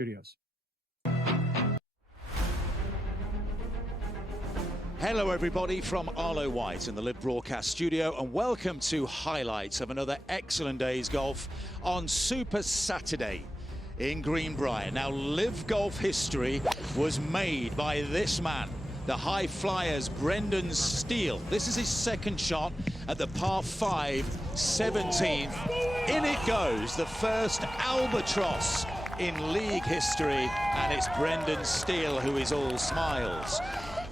Studios. Hello everybody from Arlo White in the Live Broadcast Studio, and welcome to highlights of another excellent day's golf on Super Saturday in Greenbrier. Now, Live Golf history was made by this man, the high flyers Brendan Steele. This is his second shot at the par 5 17th. In it goes, the first albatross in league history, and it's Brendan Steele who is all smiles.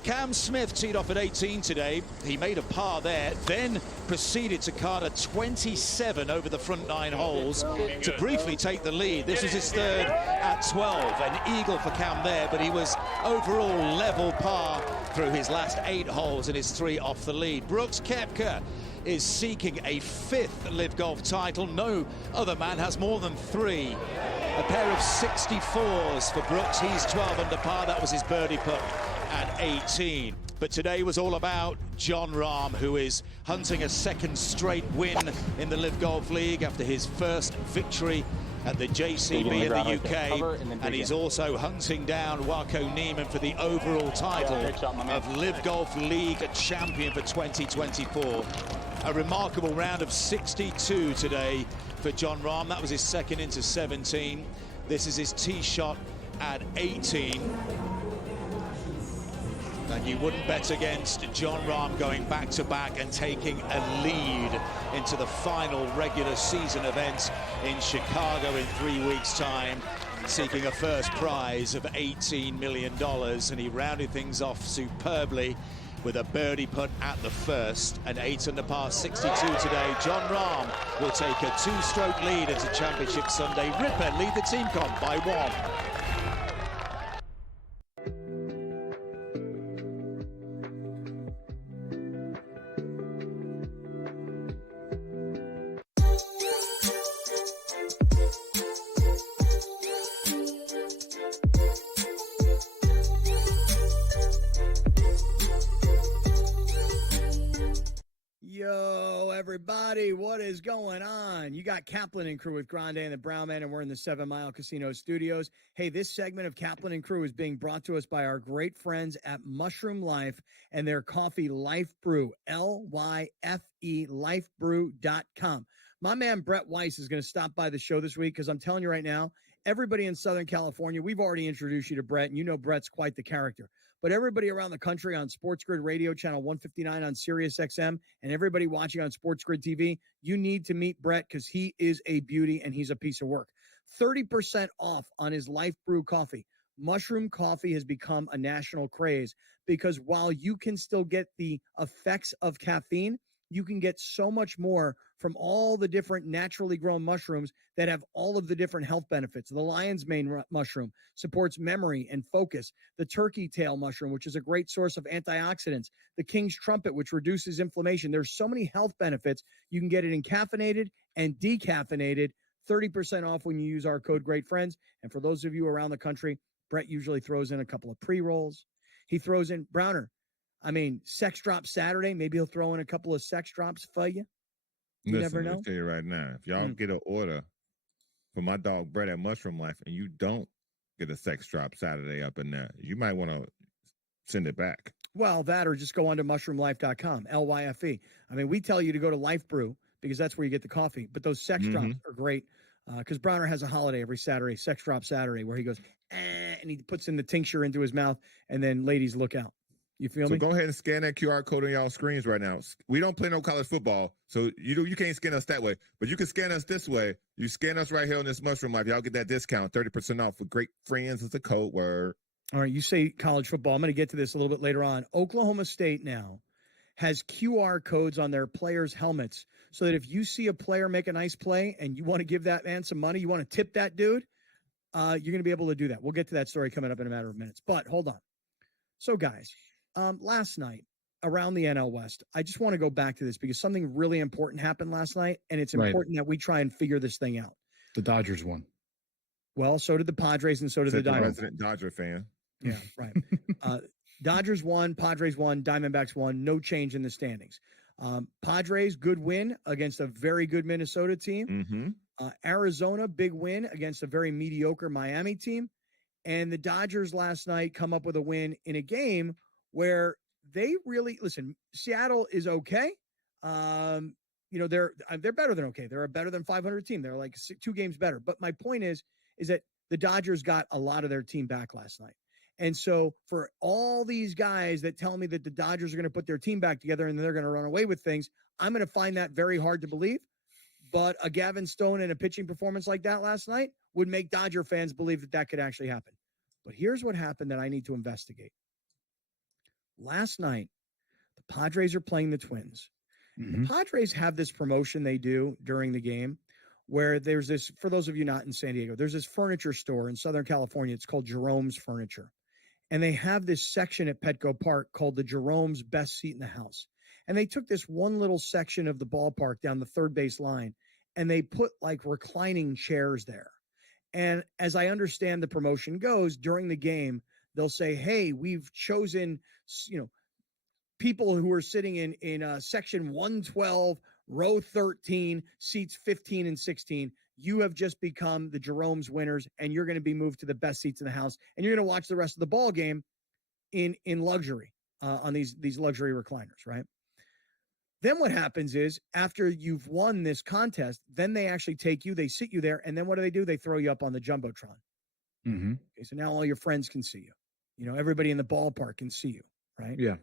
Cam Smith teed off at 18 today. He made a par there, then proceeded to card a 27 over the front 9 holes to briefly take the lead. This was his third at 12, an eagle for Cam there, but he was overall level par through his last 8 holes and his 3 off the lead. Brooks Koepka is seeking a 5th Live Golf title. No other man has more than 3. A pair of 64s for Brooks. He's 12 under par. That was his birdie putt at 18. But today was all about Jon Rahm, who is hunting a second straight win in the Live Golf League after his first victory at the JCB in the UK, and he's also hunting down Wako Neiman for the overall title of Live Golf League champion for 2024. A remarkable round of 62 today for Jon Rahm. That was his second into 17. This is his tee shot at 18. And you wouldn't bet against Jon Rahm going back-to-back and taking a lead into the final regular season event in Chicago in 3 weeks' time, seeking a first prize of $18 million. And he rounded things off superbly with a birdie putt at the first, an 8 under par 62 today. Jon Rahm will take a 2-stroke lead into Championship Sunday. Ripper lead the team comp by 1. Yo, everybody, what is going on? You got Kaplan and Crew with Grande and the Brown Man, and we're in the 7 Mile Casino Studios. Hey, this segment of Kaplan and Crew is being brought to us by our great friends at Mushroom Life and their coffee Life Brew, L-Y-F-E, lifebrew.com. My man Brett Weiss is going to stop by the show this week because I'm telling you right now, everybody in Southern California, we've already introduced you to Brett, and you know Brett's quite the character. But everybody around the country on SportsGrid Radio, channel 159 on Sirius XM, and everybody watching on SportsGrid TV, you need to meet Brett because he is a beauty and he's a piece of work. 30% off on his Life Brew coffee. Mushroom coffee has become a national craze because while you can still get the effects of caffeine, you can get so much more from all the different naturally grown mushrooms that have all of the different health benefits. The lion's mane mushroom supports memory and focus. The turkey tail mushroom, which is a great source of antioxidants. The king's trumpet, which reduces inflammation. There's so many health benefits. You can get it in caffeinated and decaffeinated. 30% off when you use our code GreatFriends. And for those of you around the country, Brett usually throws in a couple of pre-rolls. He throws in, Browner, sex drop Saturday. Maybe he'll throw in a couple of sex drops for you. You never know. I'll tell you right now, if y'all get an order for my dog Brett at Mushroom Life and you don't get a sex drop Saturday up in there, you might want to send it back. Well, that or just go on to mushroomlife.com, L-Y-F-E. We tell you to go to Life Brew because that's where you get the coffee. But those sex drops are great because Browner has a holiday every Saturday, Sex Drop Saturday, where he goes, and he puts in the tincture into his mouth, and then ladies look out. You feel me? So go ahead and scan that QR code on y'all screens right now. We don't play no college football, so you can't scan us that way. But you can scan us this way. You scan us right here on this Mushroom Life. Y'all get that discount, 30% off with Great Friends as a code word. All right, you say college football. I'm going to get to this a little bit later on. Oklahoma State now has QR codes on their players' helmets so that if you see a player make a nice play and you want to give that man some money, you want to tip that dude, you're going to be able to do that. We'll get to that story coming up in a matter of minutes. But hold on. So, guys, last night around the NL West, I just want to go back to this because something really important happened last night, and it's important that we try and figure this thing out. The Dodgers won. Well, so did the Padres and so did the Diamondbacks. Resident Dodger fan. Yeah, right. Dodgers won, Padres won, Diamondbacks won. No change in the standings. Padres, good win against a very good Minnesota team. Mm-hmm. Arizona, big win against a very mediocre Miami team. And the Dodgers last night come up with a win in a game where they really listen. Seattle is okay. They're better than okay. They're a better than 500 team. They're like 2 games better. But my point is that the Dodgers got a lot of their team back last night. And so for all these guys that tell me that the Dodgers are going to put their team back together and they're going to run away with things, I'm going to find that very hard to believe. But a Gavin Stone and a pitching performance like that last night would make Dodger fans believe that that could actually happen. But here's what happened that I need to investigate. Last night, the Padres are playing the Twins. Mm-hmm. The Padres have this promotion they do during the game where there's this, for those of you not in San Diego, there's this furniture store in Southern California. It's called Jerome's Furniture. And they have this section at Petco Park called the Jerome's Best Seat in the House. And they took this one little section of the ballpark down the third base line, and they put like reclining chairs there. And as I understand the promotion goes, during the game, they'll say, hey, we've chosen, people who are sitting in section 112, row 13, seats 15 and 16. You have just become the Jerome's winners, and you're going to be moved to the best seats in the house, and you're going to watch the rest of the ball game in luxury on these luxury recliners, right? Then what happens is after you've won this contest, then they actually take you, they sit you there, and then what do? They throw you up on the Jumbotron. Mm-hmm. Okay, so now all your friends can see you. Everybody in the ballpark can see you, right? Yeah.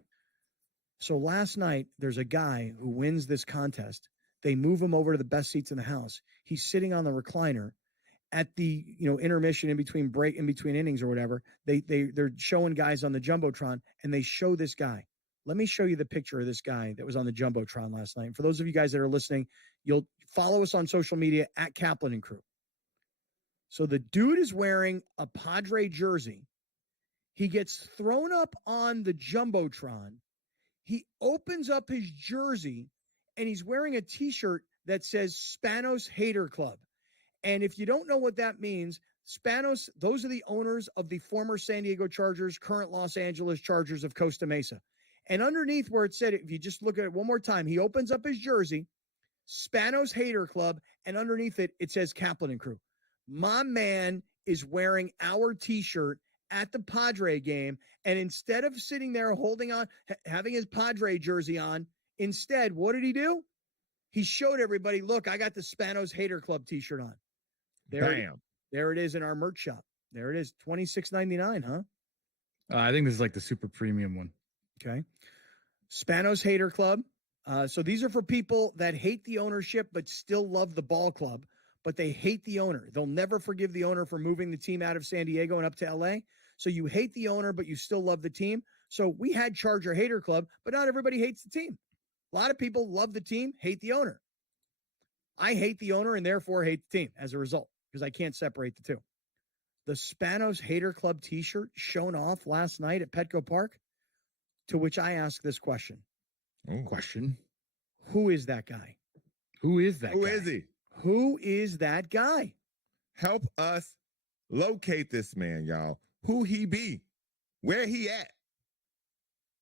So last night, there's a guy who wins this contest. They move him over to the best seats in the house. He's sitting on the recliner at the, intermission in between innings or whatever. They're showing guys on the Jumbotron, and they show this guy. Let me show you the picture of this guy that was on the Jumbotron last night. And for those of you guys that are listening, you'll follow us on social media at Kaplan and Crew. So the dude is wearing a Padre jersey. He gets thrown up on the Jumbotron. He opens up his jersey, and he's wearing a T-shirt that says Spanos Hater Club. And if you don't know what that means, Spanos, those are the owners of the former San Diego Chargers, current Los Angeles Chargers of Costa Mesa. And underneath where it said, if you just look at it one more time, he opens up his jersey, Spanos Hater Club, and underneath it, it says Kaplan and Crew. My man is wearing our T-shirt at the Padre game, and instead of sitting there holding on, having his Padre jersey on, instead, what did he do? He showed everybody, look, I got the Spanos Hater Club T-shirt on. There it is in our merch shop. There it is, $26.99, huh? I think this is like the super premium one. Okay. Spanos Hater Club. So these are for people that hate the ownership but still love the ball club, but they hate the owner. They'll never forgive the owner for moving the team out of San Diego and up to LA. So you hate the owner, but you still love the team. So we had Charger Hater Club, but not everybody hates the team. A lot of people love the team, hate the owner. I hate the owner and therefore hate the team as a result because I can't separate the two. The Spanos Hater Club T-shirt shown off last night at Petco Park, to which I ask this question. Question. Who is that guy? Who is that guy? Who is he? Who is that guy? Help us locate this man, y'all. Who he be? Where he at?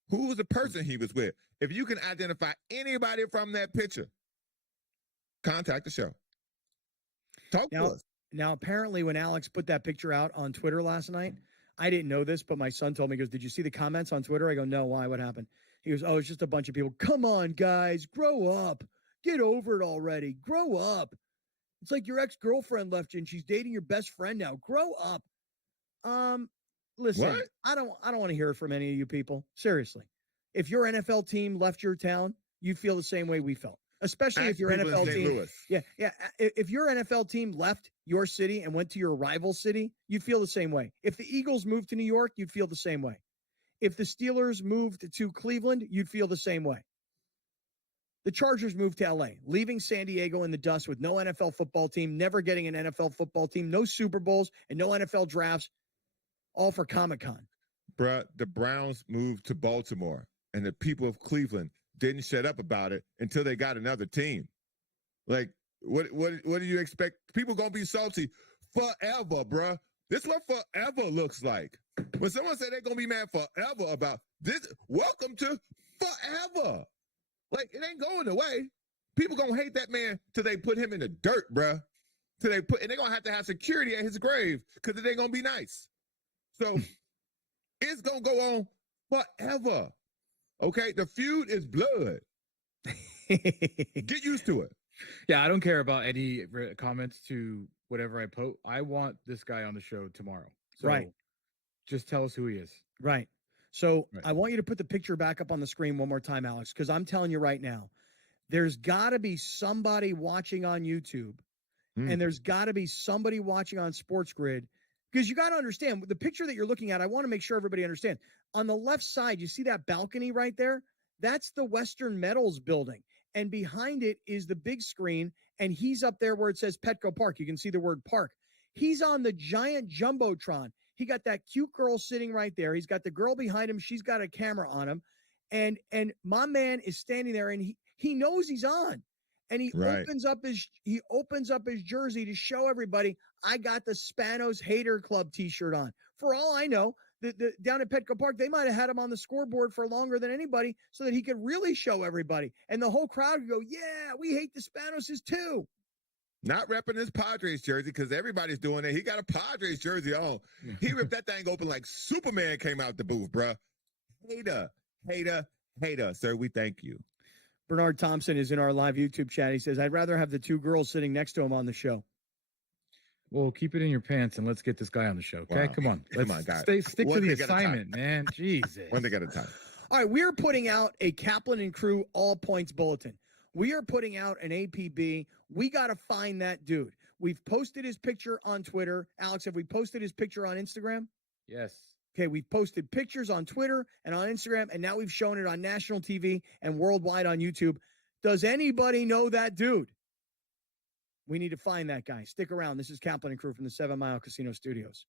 Who was the person he was with? If you can identify anybody from that picture, contact the show. Talk to us. Now, apparently when Alex put that picture out on Twitter last night, I didn't know this, but my son told me, he goes, did you see the comments on Twitter? I go, no, why? What happened? He goes, oh, it's just a bunch of people. Come on, guys, grow up. Get over it already. Grow up. It's like your ex-girlfriend left you and she's dating your best friend now. Grow up. Listen, what? I don't want to hear it from any of you people. Seriously. If your NFL team left your town, you'd feel the same way we felt. Especially if your NFL team, if your NFL team left your city and went to your rival city, you'd feel the same way. If the Eagles moved to New York, you'd feel the same way. If the Steelers moved to Cleveland, you'd feel the same way. The Chargers moved to LA, leaving San Diego in the dust with no NFL football team, never getting an NFL football team, no Super Bowls, and no NFL drafts, all for Comic-Con. Bruh, the Browns moved to Baltimore, and the people of Cleveland didn't shut up about it until they got another team. Like, what do you expect? People gonna be salty forever, bruh. This is what forever looks like. When someone say they're gonna be mad forever about this, welcome to forever. Like, it ain't going away. People gonna hate that man till they put him in the dirt, bruh. And they're gonna have to have security at his grave because it ain't gonna be nice. So it's going to go on forever. Okay? The feud is blood. Get used to it. Yeah, I don't care about any comments to whatever I post. I want this guy on the show tomorrow. So Right. Just tell us who he is. Right. So Right. I want you to put the picture back up on the screen one more time, Alex, because I'm telling you right now, there's got to be somebody watching on YouTube and there's got to be somebody watching on SportsGrid, because you got to understand the picture that you're looking at. I want to make sure everybody understands. On the left side, you see that balcony right there? That's the Western Metals building. And behind it is the big screen, and he's up there where it says Petco Park. You can see the word park. He's on the giant Jumbotron. He got that cute girl sitting right there. He's got the girl behind him. She's got a camera on him. And my man is standing there, and he knows he's on. And he opens up his jersey to show everybody, I got the Spanos Hater Club t-shirt on. For all I know, down at Petco Park, they might have had him on the scoreboard for longer than anybody so that he could really show everybody. And the whole crowd would go, yeah, we hate the Spanoses too. Not repping his Padres jersey because everybody's doing it. He got a Padres jersey on. He ripped that thing open like Superman came out the booth, bruh. Hater, hater, hater. Sir, we thank you. Bernard Thompson is in our live YouTube chat. He says, I'd rather have the two girls sitting next to him on the show. Well, keep it in your pants and let's get this guy on the show. Okay, Wow. come on. Come on, guys. Stick to the assignment, man. Jesus. One thing at a time. All right, we're putting out a Kaplan and Crew all points bulletin. We are putting out an APB. We got to find that dude. We've posted his picture on Twitter. Alex, have we posted his picture on Instagram? Yes. Okay, we've posted pictures on Twitter and on Instagram, and now we've shown it on national TV and worldwide on YouTube. Does anybody know that dude? We need to find that guy. Stick around. This is Kaplan and Crew from the 7 Mile Casino Studios.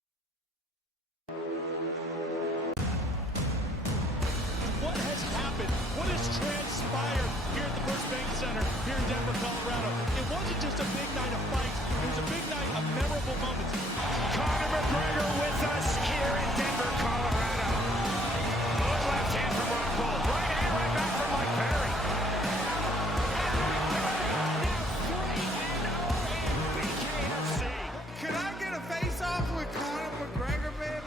What has happened? What has transpired here at the First Bank Center here in Denver, Colorado? It wasn't just a big night of fights. It was a big night of memorable moments. Conor McGregor with us here in Denver, Colorado. Good left hand from Rockhold. Right hand, right back from Mike Perry. Now 3-0 in BKFC. Can I get a face-off with Conor McGregor, man?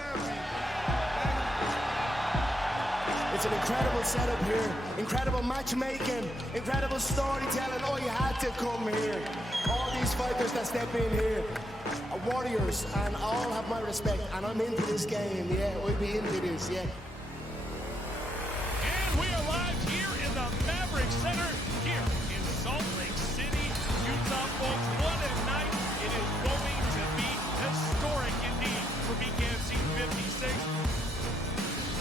It's an incredible setup here, incredible matchmaking, incredible storytelling. Oh, you had to come here. All these fighters that step in here are warriors, and all have my respect. And I'm into this game, yeah. We'll be into this, yeah. And we are live here in the Maverick Center here in Salt Lake City, Utah, folks. What a night. It is going to be historic indeed for BKFC 56.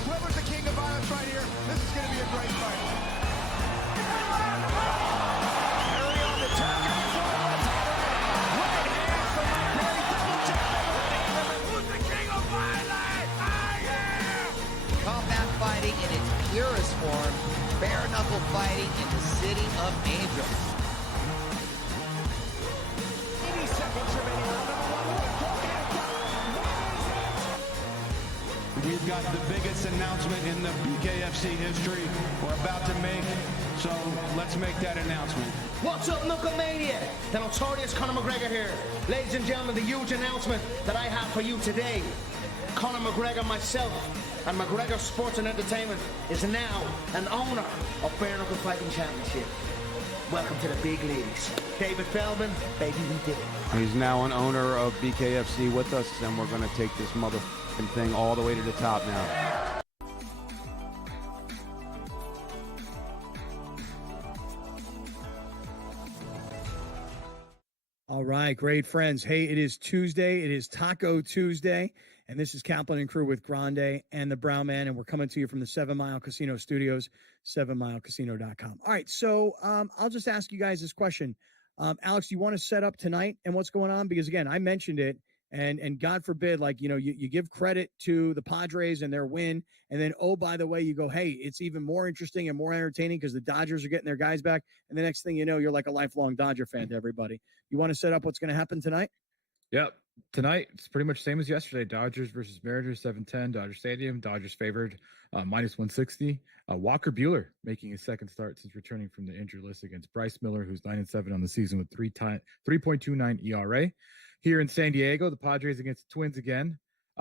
Whoever's the king of violence right here, this is going to be a great fight. Perry on the turn. Right hand from Mike Perry. Double jab. Who's the king of violence? I am! Combat fighting in its purest form, bare knuckle fighting in the city of angels. 80 seconds remaining. We've got the biggest announcement in the BKFC history we're about to make, so let's make that announcement. What's up, Knucklemania? The notorious Conor McGregor here. Ladies and gentlemen, the huge announcement that I have for you today. Conor McGregor, myself, and McGregor Sports and Entertainment is now an owner of Bare Knuckle Fighting Championship. Welcome to the big leagues. David Feldman, baby, we did it. He's now an owner of BKFC with us, and we're going to take this motherfucking thing all the way to the top now. All right, great friends. Hey, it is Tuesday. It is Taco Tuesday. And this is Kaplan and Crew with Grande and the Brown Man. And we're coming to you from the 7 Mile Casino Studios, 7milecasino.com. All right, so I'll just ask you guys this question. Alex, do you want to set up tonight and what's going on? Because, again, I mentioned it. And God forbid, like, you know, you give credit to the Padres and their win. And then, oh, by the way, you go, hey, it's even more interesting and more entertaining because the Dodgers are getting their guys back. And the next thing you know, you're like a lifelong Dodger fan to everybody. You want to set up what's going to happen tonight? Yep. Tonight, it's pretty much same as yesterday. Dodgers versus Mariners, 7:10. Dodger Stadium. Dodgers favored, minus 160. Walker Buehler making his second start since returning from the injured list against Bryce Miller, who's 9-7 on the season with 3.29 ERA. Here in San Diego, the Padres against the Twins again.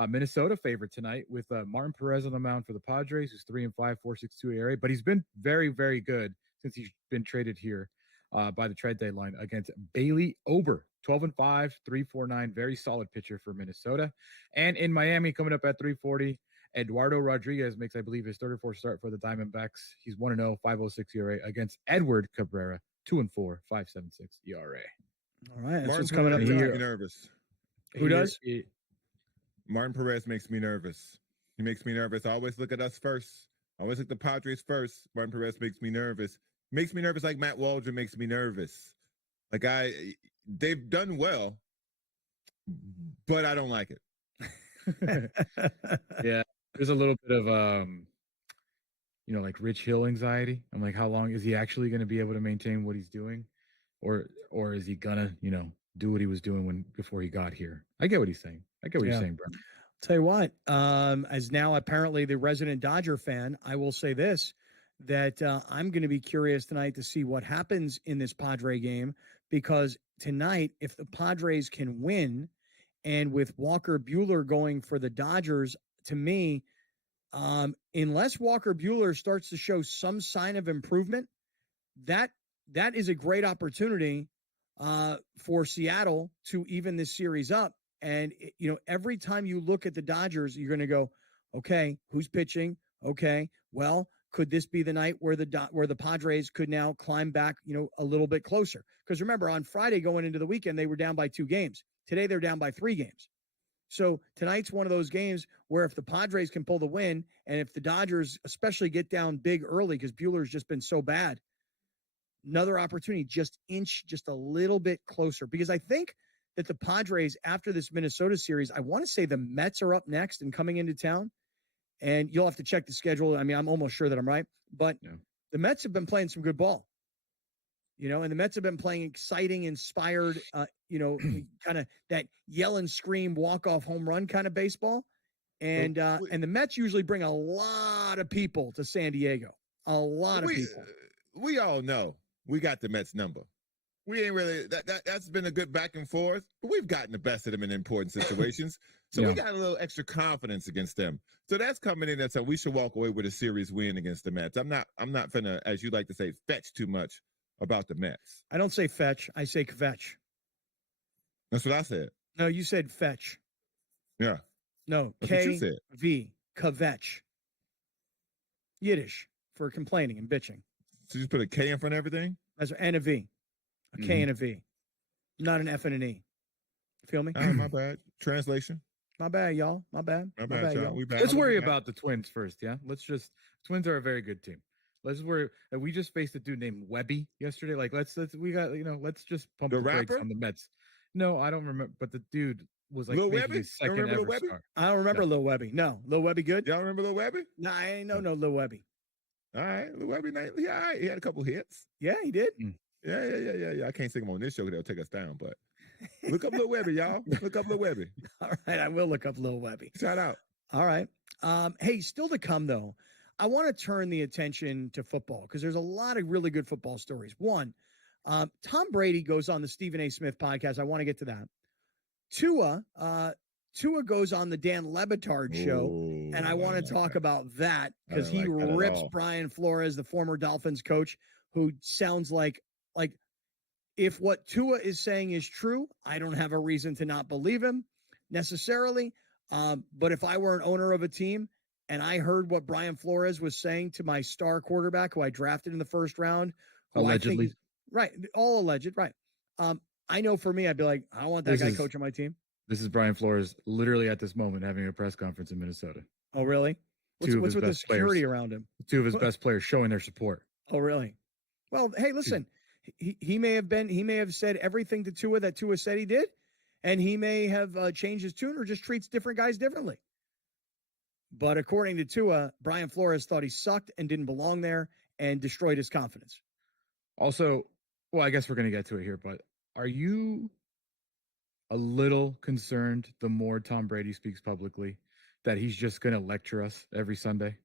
Minnesota favorite tonight with Martin Perez on the mound for the Padres, who's 3-5, 4.62 ERA, but he's been very, very good since he's been traded here by the trade deadline against Bailey Ober, 12-5, 3.49, very solid pitcher for Minnesota. And in Miami, coming up at 3:40, Eduardo Rodriguez makes, I believe, his 3rd or 4th start for the Diamondbacks. He's 1-0, 5.06 ERA against Edward Cabrera, 2-4, 5.76 ERA. All right, that's Martin what's coming up Perez here. makes me nervous. Who does? Martin Perez makes me nervous. He makes me nervous. I always look at us first. I always look at the Padres first. Martin Perez makes me nervous. Makes me nervous like Matt Waldron makes me nervous. Like they've done well, but I don't like it. Yeah, there's a little bit of like Rich Hill anxiety. I'm like, how long is he actually going to be able to maintain what he's doing, or is he gonna do what he was doing before he got here? I get what he's saying. I get what you're saying, bro. Tell you what, as now apparently the resident Dodger fan, I will say this, that I'm going to be curious tonight to see what happens in this Padre game, because tonight, if the Padres can win, and with Walker Buehler going for the Dodgers, to me, unless Walker Buehler starts to show some sign of improvement, that is a great opportunity for Seattle to even this series up. And, every time you look at the Dodgers, you're going to go, okay, who's pitching? Okay, well, could this be the night where the Padres could now climb back, a little bit closer? Because remember, on Friday going into the weekend, they were down by 2 games. Today, they're down by 3 games. So tonight's one of those games where if the Padres can pull the win, and if the Dodgers especially get down big early because Buehler's just been so bad, another opportunity, just a little bit closer. Because I think that the Padres, after this Minnesota series, I want to say the Mets are up next and coming into town. And you'll have to check the schedule. I mean, I'm almost sure that I'm right. But the Mets have been playing some good ball. And the Mets have been playing exciting, inspired, kind of that yell and scream, walk-off home run kind of baseball. And the Mets usually bring a lot of people to San Diego. A lot of people. We all know we got the Mets number. We ain't really that's been a good back and forth, but we've gotten the best of them in important situations. So we got a little extra confidence against them. So that's coming in, and so we should walk away with a series win against the Mets. I'm not finna, as you like to say, fetch too much about the Mets. I don't say fetch, I say kvetch. That's what I said. No, you said fetch. Yeah. No, K-V, kvetch. Yiddish for complaining and bitching. So you just put a K in front of everything? That's and a V. A K and a V. Not an F and an E. Feel me? My bad. Translation. My bad, y'all. My bad, y'all. We back. Let's worry about the Twins first, yeah? Twins are a very good team. Let's worry. We just faced a dude named Webby yesterday. Like, let's just pump the brakes on the Mets. No, I don't remember, but the dude was like making his second ever start. I don't remember Lil Webby. No. Lil Webby good? Y'all remember Lil Webby? No, I ain't know no Lil Webby. All right. Lil Webby, yeah, all right. He had a couple hits. Yeah, he did. Yeah. I can't sing him on this show because they'll take us down, but look up Lil Webby, y'all. Look up Lil Webby. All right, I will look up Lil Webby. Shout out. All right. Hey, still to come, though, I want to turn the attention to football because there's a lot of really good football stories. One, Tom Brady goes on the Stephen A. Smith podcast. I want to get to that. Tua goes on the Dan Lebitard show, and I want to talk about that because he rips Brian Flores, the former Dolphins coach, who sounds like if what Tua is saying is true, I don't have a reason to not believe him necessarily. But if I were an owner of a team and I heard what Brian Flores was saying to my star quarterback, who I drafted in the first round, allegedly, right, all alleged, right. I know for me, I'd be like, I don't want that guy coaching my team. This is Brian Flores literally at this moment having a press conference in Minnesota. Oh, really? What's with the security around him? 2 of his best players showing their support. Oh, really? Well, hey, listen, he may have said everything to Tua that Tua said he did, and he may have changed his tune or just treats different guys differently. But according to Tua, Brian Flores thought he sucked and didn't belong there and destroyed his confidence. Also, well, I guess we're going to get to it here, but are you a little concerned the more Tom Brady speaks publicly that he's just going to lecture us every Sunday?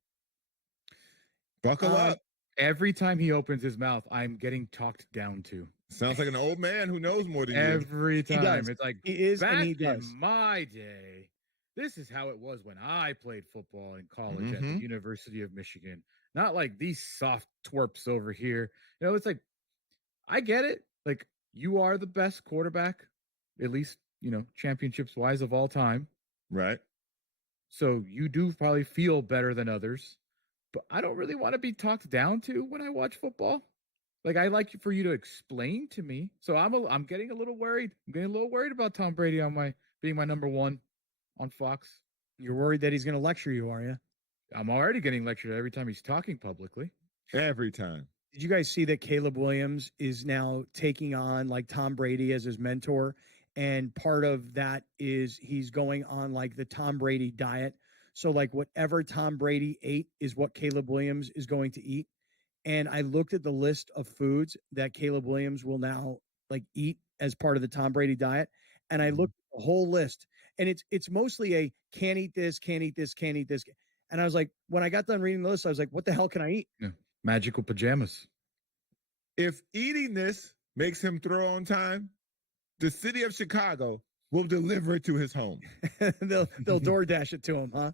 Buckle up. Every time he opens his mouth, I'm getting talked down to. Sounds like an old man who knows more than you. Every time. It's like, he is, back and he does. in my day, this is how it was when I played football in college at the University of Michigan. Not like these soft twerps over here. It's like, I get it. Like, you are the best quarterback, at least, championships wise of all time. Right. So you do probably feel better than others, but I don't really want to be talked down to when I watch football. Like, I like for you to explain to me. So I'm getting a little worried. I'm getting a little worried about Tom Brady being my number one on Fox. You're worried that he's going to lecture you, are you? I'm already getting lectured every time he's talking publicly. Every time. Did you guys see that Caleb Williams is now taking on like Tom Brady as his mentor? And part of that is he's going on like the Tom Brady diet. So like whatever Tom Brady ate is what Caleb Williams is going to eat. And I looked at the list of foods that Caleb Williams will now like eat as part of the Tom Brady diet. And I looked at the whole list, and it's mostly a can't eat this, can't eat this, can't eat this. And I was like, when I got done reading the list, I was like, what the hell can I eat? Yeah. Magical pajamas. If eating this makes him throw on time, the city of Chicago will deliver it to his home. they'll DoorDash it to him, huh?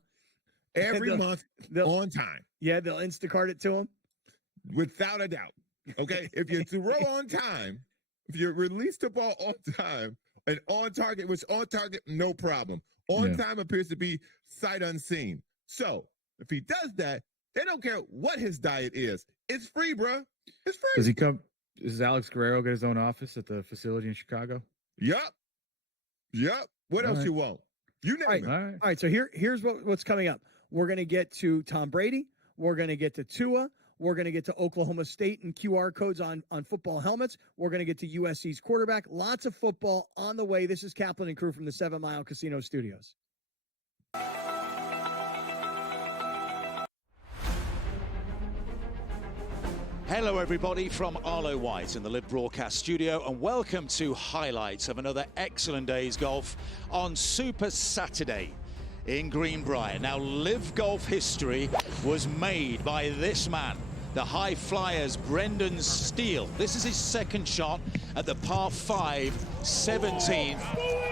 Every month on time. Yeah, they'll Instacart it to him. Without a doubt. Okay? If you throw on time, if you release the ball on time and on target, which on target, no problem. On time appears to be sight unseen. So if he does that, they don't care what his diet is. It's free, bro. It's free. Does Alex Guerrero get his own office at the facility in Chicago? Yup. What else you want? You name it. All right. So here's what's coming up. We're going to get to Tom Brady. We're going to get to Tua. We're going to get to Oklahoma State and QR codes on football helmets. We're going to get to USC's quarterback. Lots of football on the way. This is Kaplan and Crew from the 7 Mile Casino Studios. Hello, everybody, from Arlo White in the Live Broadcast Studio, and welcome to highlights of another excellent day's golf on Super Saturday in Greenbrier. Now, Live Golf history was made by this man, the high flyers, Brendan Steele. This is his second shot at the par 5, 17.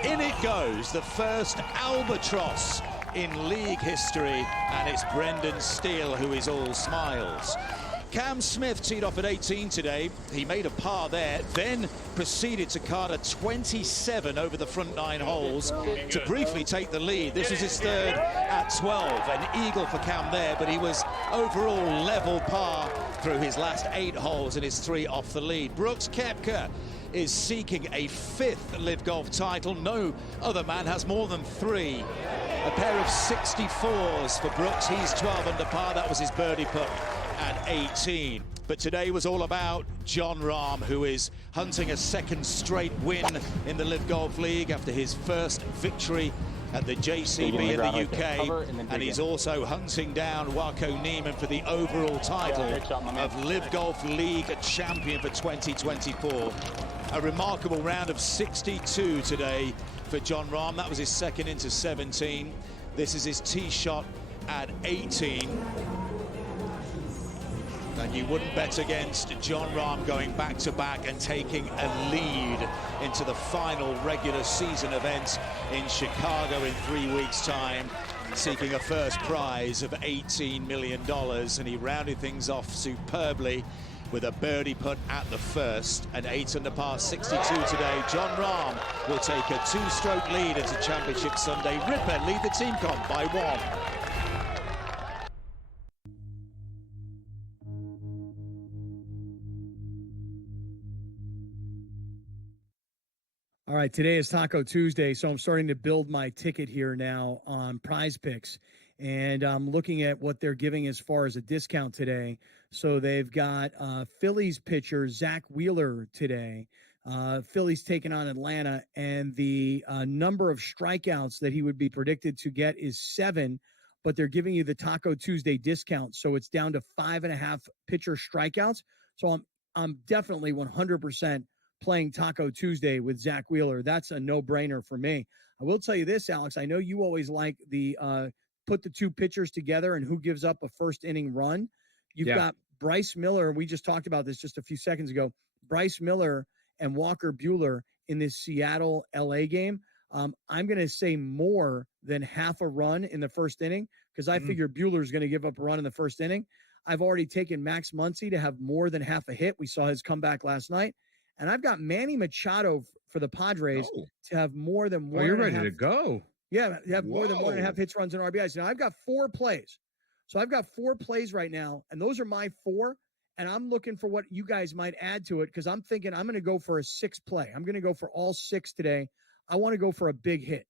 In it goes, the first albatross in league history, and it's Brendan Steele who is all smiles. Cam Smith teed off at 18 today. He made a par there, then proceeded to card a 27 over the front 9 holes to briefly take the lead. This was his third at 12. An eagle for Cam there, but he was overall level par through his last 8 holes and his 3 off the lead. Brooks Koepka is seeking a 5th Live Golf title. No other man has more than 3. A pair of 64s for Brooks. He's 12 under par. That was his birdie putt at 18. But today was all about Jon Rahm, who is hunting a second straight win in the Live Golf League after his first victory at the JCB in the UK, and he's also hunting down Waco Neiman for the overall title of Live Golf League champion for 2024. A remarkable round of 62 today for Jon Rahm. That was his second into 17. This is his tee shot at 18. And you wouldn't bet against Jon Rahm going back-to-back and taking a lead into the final regular season event in Chicago in 3 weeks' time, seeking a first prize of $18 million. And he rounded things off superbly with a birdie putt at the first. An 8 under par 62 today. Jon Rahm will take a 2-stroke lead into Championship Sunday. Ripper lead the team comp by 1. All right, today is Taco Tuesday, so I'm starting to build my ticket here now on Prize Picks, and I'm looking at what they're giving as far as a discount today. So they've got Phillies pitcher Zach Wheeler today. Phillies taking on Atlanta, and the number of strikeouts that he would be predicted to get is 7, but they're giving you the Taco Tuesday discount, so it's down to 5.5 pitcher strikeouts. So I'm definitely 100% playing Taco Tuesday with Zach Wheeler. That's a no-brainer for me. I will tell you this, Alex. I know you always like the put the 2 pitchers together and who gives up a first inning run. You've got Bryce Miller. We just talked about this just a few seconds ago. Bryce Miller and Walker Buehler in this Seattle-LA game. I'm going to say more than half a run in the first inning because I figure Bueller's going to give up a run in the first inning. I've already taken Max Muncy to have more than half a hit. We saw his comeback last night. And I've got Manny Machado for the Padres to have more than one. Oh, you're ready to go. Yeah, have more than 1.5 hits, runs, and RBIs. Now, I've got 4 plays. So I've got 4 plays right now, and those are my 4. And I'm looking for what you guys might add to it because I'm thinking I'm going to go for a 6th play. I'm going to go for all 6 today. I want to go for a big hit.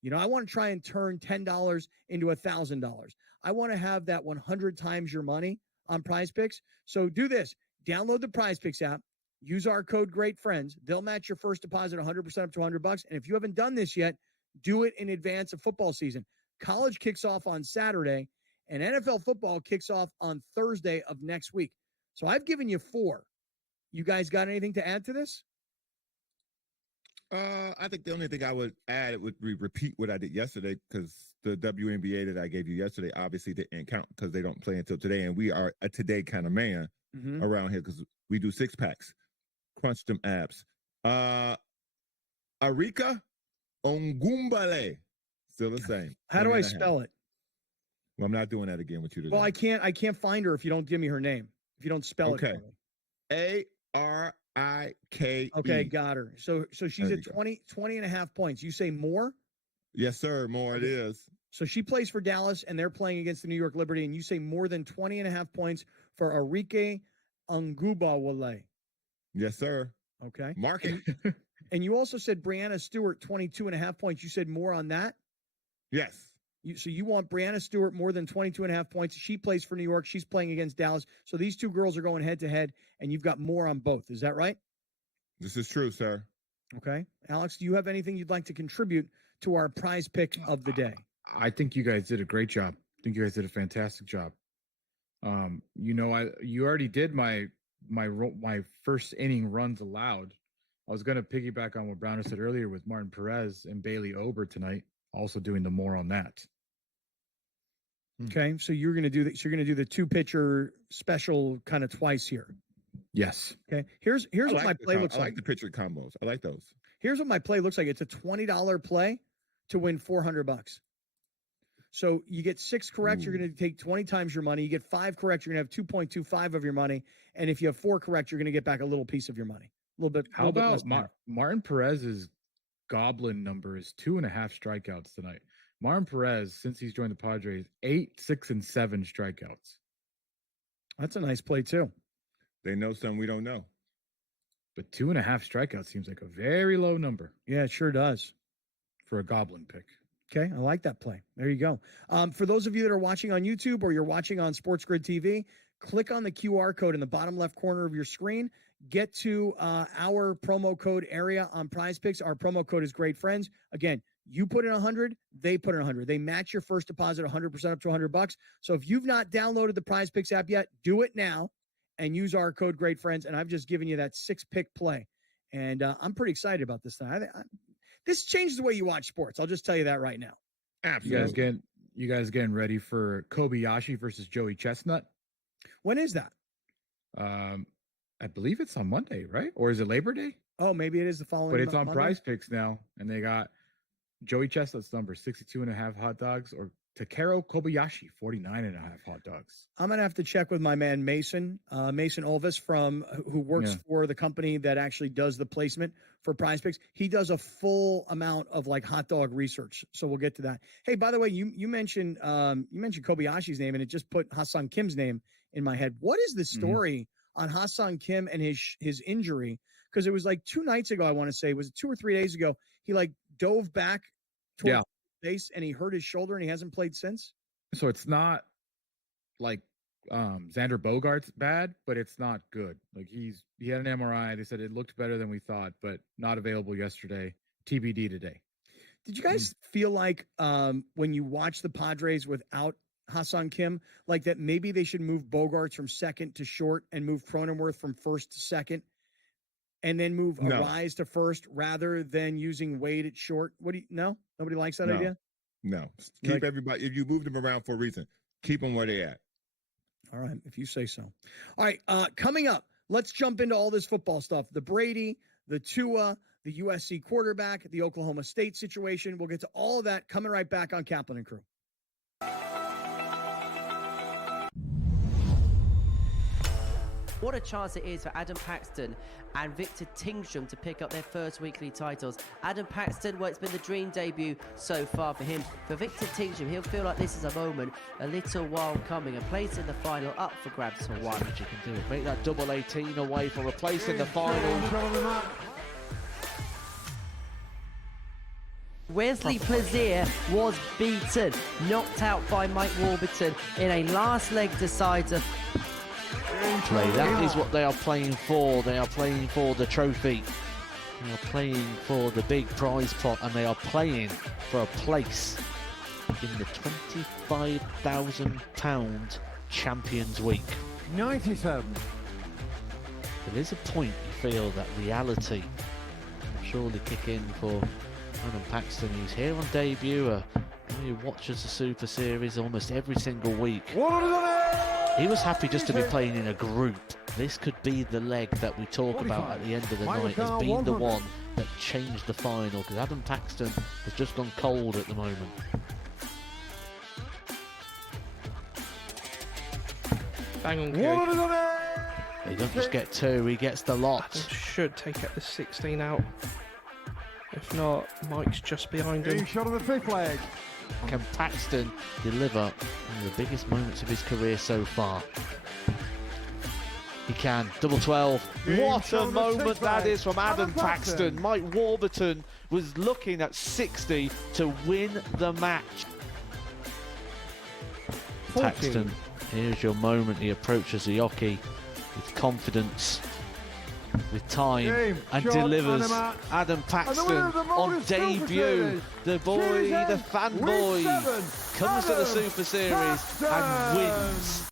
You know, I want to try and turn $10 into $1,000. I want to have that 100 times your money on Prize Picks. So do this. Download the Prize Picks app. Use our code GREATFRIENDS. They'll match your first deposit 100% up to $100. And if you haven't done this yet, do it in advance of football season. College kicks off on Saturday, and NFL football kicks off on Thursday of next week. So I've given you 4. You guys got anything to add to this? I think the only thing I would add would be repeat what I did yesterday because the WNBA that I gave you yesterday obviously didn't count because they don't play until today, and we are a today kind of man around here because we do 6-packs. Crunch them abs. Arika Ongumbale. Still the same. How do I spell it? Well, I'm not doing that again with you today. Well, I can't find her if you don't give me her name. If you don't spell it for me. Arike. Okay, got her. So she's at 20 and a half points. You say more? Yes, sir. More it is. So she plays for Dallas, and they're playing against the New York Liberty, and you say more than 20 and a half points for Arike Ongubawale. Yes, sir. Okay. Mark it. And you also said Brianna Stewart, 22 and a half points. You said more on that? Yes. So you want Brianna Stewart more than 22 and a half points. She plays for New York. She's playing against Dallas. So these 2 girls are going head-to-head, and you've got more on both. Is that right? This is true, sir. Okay. Alex, do you have anything you'd like to contribute to our prize pick of the day? I think you guys did a great job. I think you guys did a fantastic job. You already did my first inning runs allowed. I was going to piggyback on what Browner said earlier with Martin Perez and Bailey Ober tonight, also doing the more on that. Okay, so you're going to do that. So you're going to do the 2-pitcher special kind of twice here. Yes. Okay. Here's what my play looks like. I like the pitcher combos. I like those. Here's what my play looks like. It's a $20 play to win $400. So you get 6 correct, you're going to take 20 times your money. You get 5 correct, you're going to have 2.25 of your money. And if you have 4 correct, you're going to get back a little piece of your money. A little bit. How about Martin Perez's goblin number is 2.5 strikeouts tonight. Martin Perez, since he's joined the Padres, 8, 6, and 7 strikeouts. That's a nice play too. They know something we don't know. But 2.5 strikeouts seems like a very low number. Yeah, it sure does. For a goblin pick. Okay, I like that play. There you go. For those of you that are watching on YouTube or you're watching on SportsGrid TV, click on the QR code in the bottom left corner of your screen. Get to our promo code area on Prize Picks. Our promo code is Great Friends. Again, you put in 100, they put in 100. They match your first deposit 100% up to $100. So if you've not downloaded the Prize Picks app yet, do it now and use our code Great Friends. And I've just given you that 6-pick play, and I'm pretty excited about this thing. This changes the way you watch sports. I'll just tell you that right now. Absolutely. You guys getting ready for Kobayashi versus Joey Chestnut? When is that? I believe it's on Monday, right? Or is it Labor Day? Oh, maybe it is the following. But it's on Monday? Prize Picks now, and they got Joey Chestnut's number 62.5 hot dogs, or Takeru Kobayashi 49.5 hot dogs. I'm gonna have to check with my man Mason Olvis who works for the company that actually does the placement for Prize Picks. He does a full amount of like hot dog research, so we'll get to that. Hey, by the way, you mentioned Kobayashi's name, and it just put Hassan Kim's name in my head. What is the story on Hassan Kim and his injury? Because it was like 2 nights ago, I want to say, was it 2 or 3 days ago? He like dove back towards the base and he hurt his shoulder and he hasn't played since. So it's not like Xander Bogaerts bad, but it's not good. Like he had an MRI. They said it looked better than we thought, but not available yesterday. TBD today. Did you guys feel like when you watch the Padres without Hassan Kim, like that maybe they should move Bogaerts from second to short and move Cronenworth from first to second and then move Arise to first rather than using Wade at short? Nobody likes that idea? No. Keep everybody. If you move them around for a reason, keep them where they at. All right, if you say so. All right, coming up, let's jump into all this football stuff. The Brady, the Tua, the USC quarterback, the Oklahoma State situation. We'll get to all of that coming right back on Kaplan and Crew. What a chance it is for Adam Paxton and Victor Tingstrom to pick up their first weekly titles. Adam Paxton, well, it's been the dream debut so far for him. For Victor Tingstrom, he'll feel like this is a moment, a little while coming. A place in the final up for grabs for one. You can do it. Make that double 18 away for a place in the final. Wesley Plaisir was beaten, knocked out by Mike Warburton in a last leg decider. Play. That is what they are playing for. They are playing for the trophy. They are playing for the big prize pot, and they are playing for a place in the £25,000 Champions Week. 97. There is a point you feel that reality will surely kick in for Adam Paxton. He's here on debut. He watches the Super Series almost every single week. He was happy just to be playing in a group. This could be the leg that we talk about at the end of the night as being the one that changed the final, because Adam Paxton has just gone cold at the moment. Bang on, Kerry. He doesn't just get two, he gets the lot. Should take out the 16 out. If not, Mike's just behind him. Shot on the fifth leg. Can Paxton deliver one of the biggest moments of his career so far? He can. Double 12. What a moment that is from Adam Paxton. Mike Warburton was looking at 60 to win the match. 14. Paxton, here's your moment. He approaches the hockey with confidence, with time, and delivers. Adam Paxton on debut. The boy, the fanboy, comes to the Super Series and wins.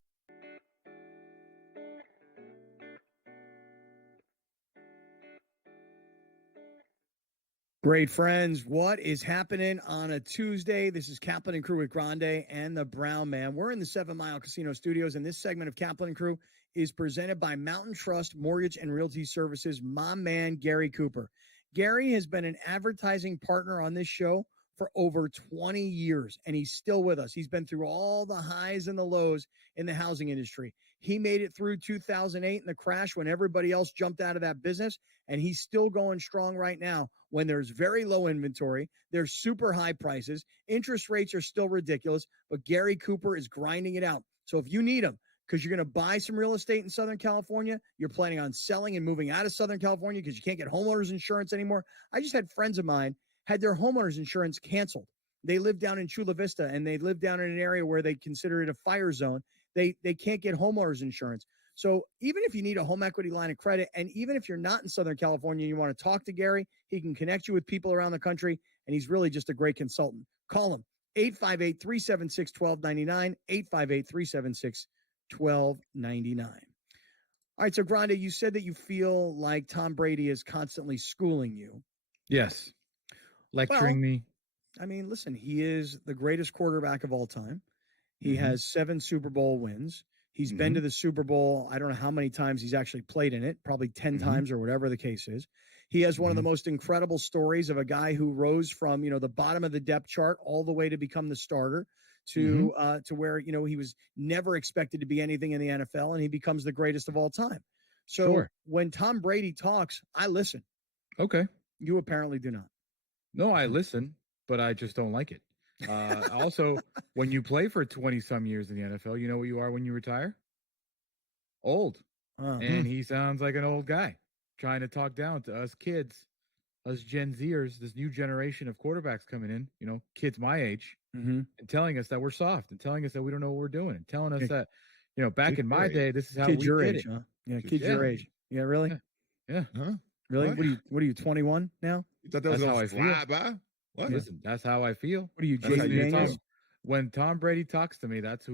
Great friends, what is happening on a Tuesday? This is Kaplan and Crew with Grande and the Brown Man. We're in the 7 Mile Casino Studios, and this segment of Kaplan and Crew is presented by Mountain Trust Mortgage and Realty Services, my man, Gary Cooper. Gary has been an advertising partner on this show for over 20 years, and he's still with us. He's been through all the highs and the lows in the housing industry. He made it through 2008 and the crash when everybody else jumped out of that business, and he's still going strong right now when there's very low inventory, there's super high prices, interest rates are still ridiculous, but Gary Cooper is grinding it out. So if you need him, because you're going to buy some real estate in Southern California, you're planning on selling and moving out of Southern California because you can't get homeowners insurance anymore. I just had friends of mine had their homeowners insurance canceled. They live down in Chula Vista, and they live down in an area where they consider it a fire zone. They can't get homeowners insurance. So even if you need a home equity line of credit, and even if you're not in Southern California and you want to talk to Gary, he can connect you with people around the country, and he's really just a great consultant. Call him, 858-376-1299, 858-376-1299. All right, so Grande, you said that you feel like Tom Brady is constantly schooling you. Yes. Lecturing me. I mean, listen, he is the greatest quarterback of all time. He has 7 Super Bowl wins. He's been to the Super Bowl. I don't know how many times he's actually played in it, probably 10 times or whatever the case is. He has one of the most incredible stories of a guy who rose from, the bottom of the depth chart all the way to become the starter to where, he was never expected to be anything in the NFL, and he becomes the greatest of all time. So when Tom Brady talks, I listen. Okay. You apparently do not. No, I listen, but I just don't like it. Also, when you play for 20-some years in the NFL, you know what you are when you retire? Old. And he sounds like an old guy trying to talk down to us kids, us Gen Zers, this new generation of quarterbacks coming in, kids my age, and telling us that we're soft, and telling us that we don't know what we're doing, and telling us that, back in my day, this is how we your did age, it. huh? Yeah, kids your age. Yeah, really? Yeah. Huh? Really? What are you, 21 now? You thought that was That's how going I to feel. fly by? What? Listen, that's how I feel. What are you, That's how Jason you Daniels? talk. When Tom Brady talks to me, that's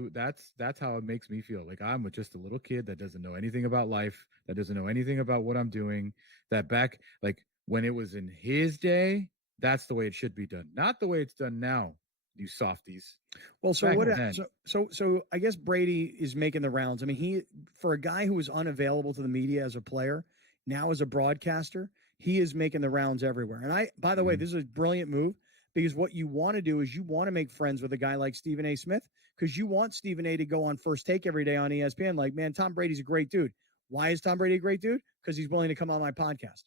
how it makes me feel. Like I'm just a little kid that doesn't know anything about life, that doesn't know anything about what I'm doing. That back, like when it was in his day, that's the way it should be done, not the way it's done now. You softies. Well, so Back what? then. So I guess Brady is making the rounds. I mean, for a guy who was unavailable to the media as a player, now as a broadcaster, he is making the rounds everywhere. And by the way, this is a brilliant move, because what you want to do is you want to make friends with a guy like Stephen A. Smith, because you want Stephen A. to go on First Take every day on ESPN. Like, man, Tom Brady's a great dude. Why is Tom Brady a great dude? Because he's willing to come on my podcast.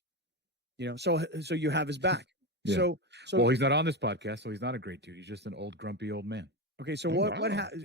So you have his back. Yeah. So well, he's not on this podcast, so he's not a great dude. He's just an old, grumpy old man. Okay, so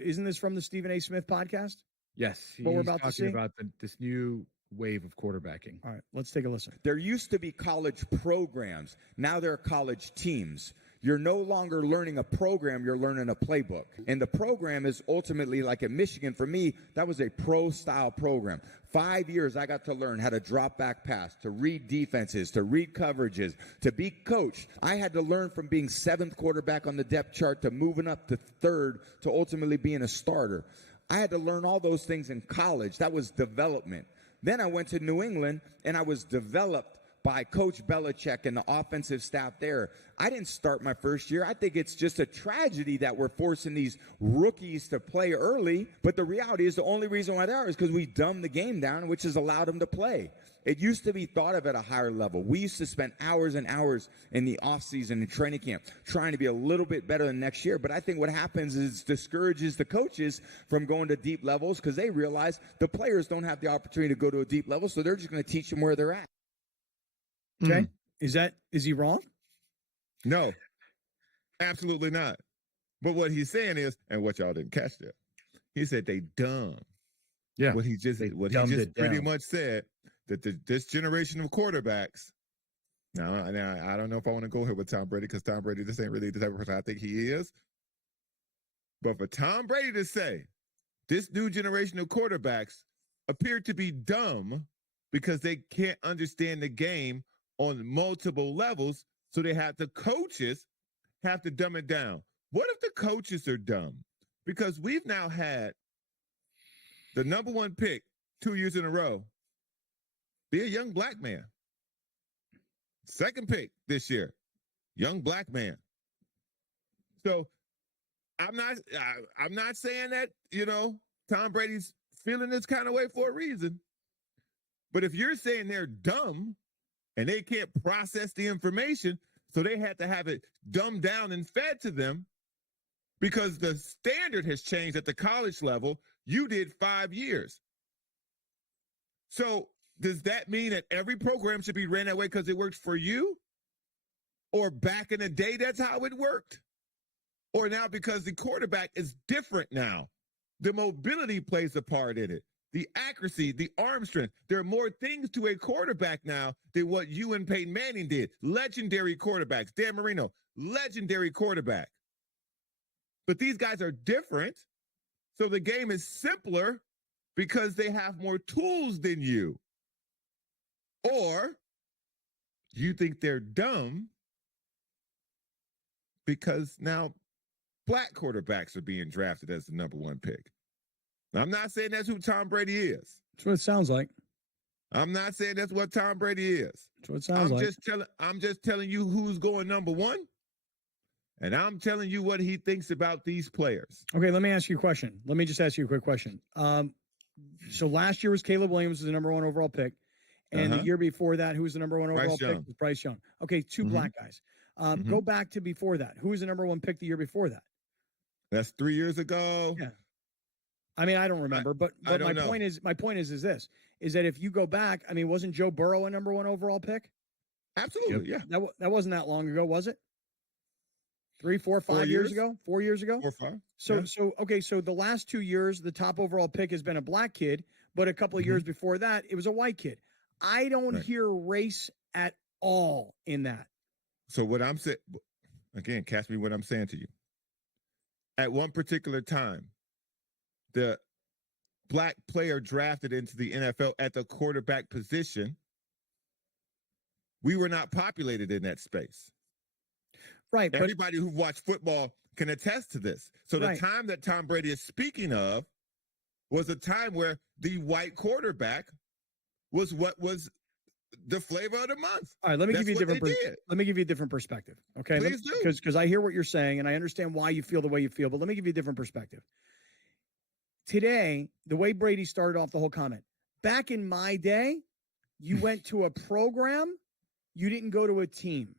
isn't this from the Stephen A. Smith podcast? Yes, what we're about to see about this new wave of quarterbacking. All right, let's take a listen. There used to be college programs. Now there are college teams. You're no longer learning a program, you're learning a playbook. And the program is ultimately, like at Michigan, for me, that was a pro-style program. 5 years, I got to learn how to drop back pass, to read defenses, to read coverages, to be coached. I had to learn from being 7th quarterback on the depth chart to moving up to 3rd to ultimately being a starter. I had to learn all those things in college. That was development. Then I went to New England, and I was developed by Coach Belichick and the offensive staff there. I didn't start my first year. I think it's just a tragedy that we're forcing these rookies to play early. But the reality is the only reason why they are is because we dumbed the game down, which has allowed them to play. It used to be thought of at a higher level. We used to spend hours and hours in the offseason and training camp trying to be a little bit better than next year. But I think what happens is it discourages the coaches from going to deep levels because they realize the players don't have the opportunity to go to a deep level, so they're just going to teach them where they're at. Okay. Is he wrong? No, absolutely not. But what he's saying is, and what y'all didn't catch there, he said they dumb. Yeah. What he just pretty much said that this generation of quarterbacks. Now, I don't know if I want to go here with Tom Brady because Tom Brady, this ain't really the type of person I think he is. But for Tom Brady to say this new generation of quarterbacks appear to be dumb because they can't understand the game on multiple levels, so the coaches have to dumb it down. What if the coaches are dumb? Because we've now had the number 1 pick 2 years in a row be a young black man. 2nd pick this year, young black man. So I'm not saying that, Tom Brady's feeling this kind of way for a reason. But if you're saying they're dumb and they can't process the information, so they had to have it dumbed down and fed to them because the standard has changed at the college level. You did 5 years. So does that mean that every program should be ran that way because it works for you? Or back in the day, that's how it worked? Or now because the quarterback is different now, the mobility plays a part in it. The accuracy, the arm strength. There are more things to a quarterback now than what you and Peyton Manning did. Legendary quarterbacks. Dan Marino, legendary quarterback. But these guys are different. So the game is simpler because they have more tools than you. Or you think they're dumb because now black quarterbacks are being drafted as the number 1 pick. I'm not saying that's who Tom Brady is. That's what it sounds like. I'm not saying that's what Tom Brady is. That's what it sounds like. I'm just telling you who's going number 1. And I'm telling you what he thinks about these players. Okay, let me ask you a question. Let me just ask you a quick question. So last year was Caleb Williams was the number 1 overall pick. And the year before that, who was the number 1 overall pick? Was Bryce Young. Okay, 2 black guys. Go back to before that. Who was the number 1 pick the year before that? That's 3 years ago. Yeah. I mean, I don't remember, but my point is this: is that if you go back, I mean, wasn't Joe Burrow a number 1 overall pick? Absolutely, yeah. That wasn't that long ago, was it? 3, 4, 5 years ago? 4 years ago? 4 or 5. So the last 2 years, the top overall pick has been a black kid, but a couple of years before that, it was a white kid. I don't hear race at all in that. So what I'm saying, again, catch me what I'm saying to you. At one particular time, the black player drafted into the NFL at the quarterback position, we were not populated in that space. Right. Everybody who watched football can attest to this. So the time that Tom Brady is speaking of was a time where the white quarterback was what was the flavor of the month. All right, let me give you a different perspective. Okay, please do. Because I hear what you're saying and I understand why you feel the way you feel, but let me give you a different perspective. Today, the way Brady started off the whole comment, back in my day, you went to a program You didn't go to a team.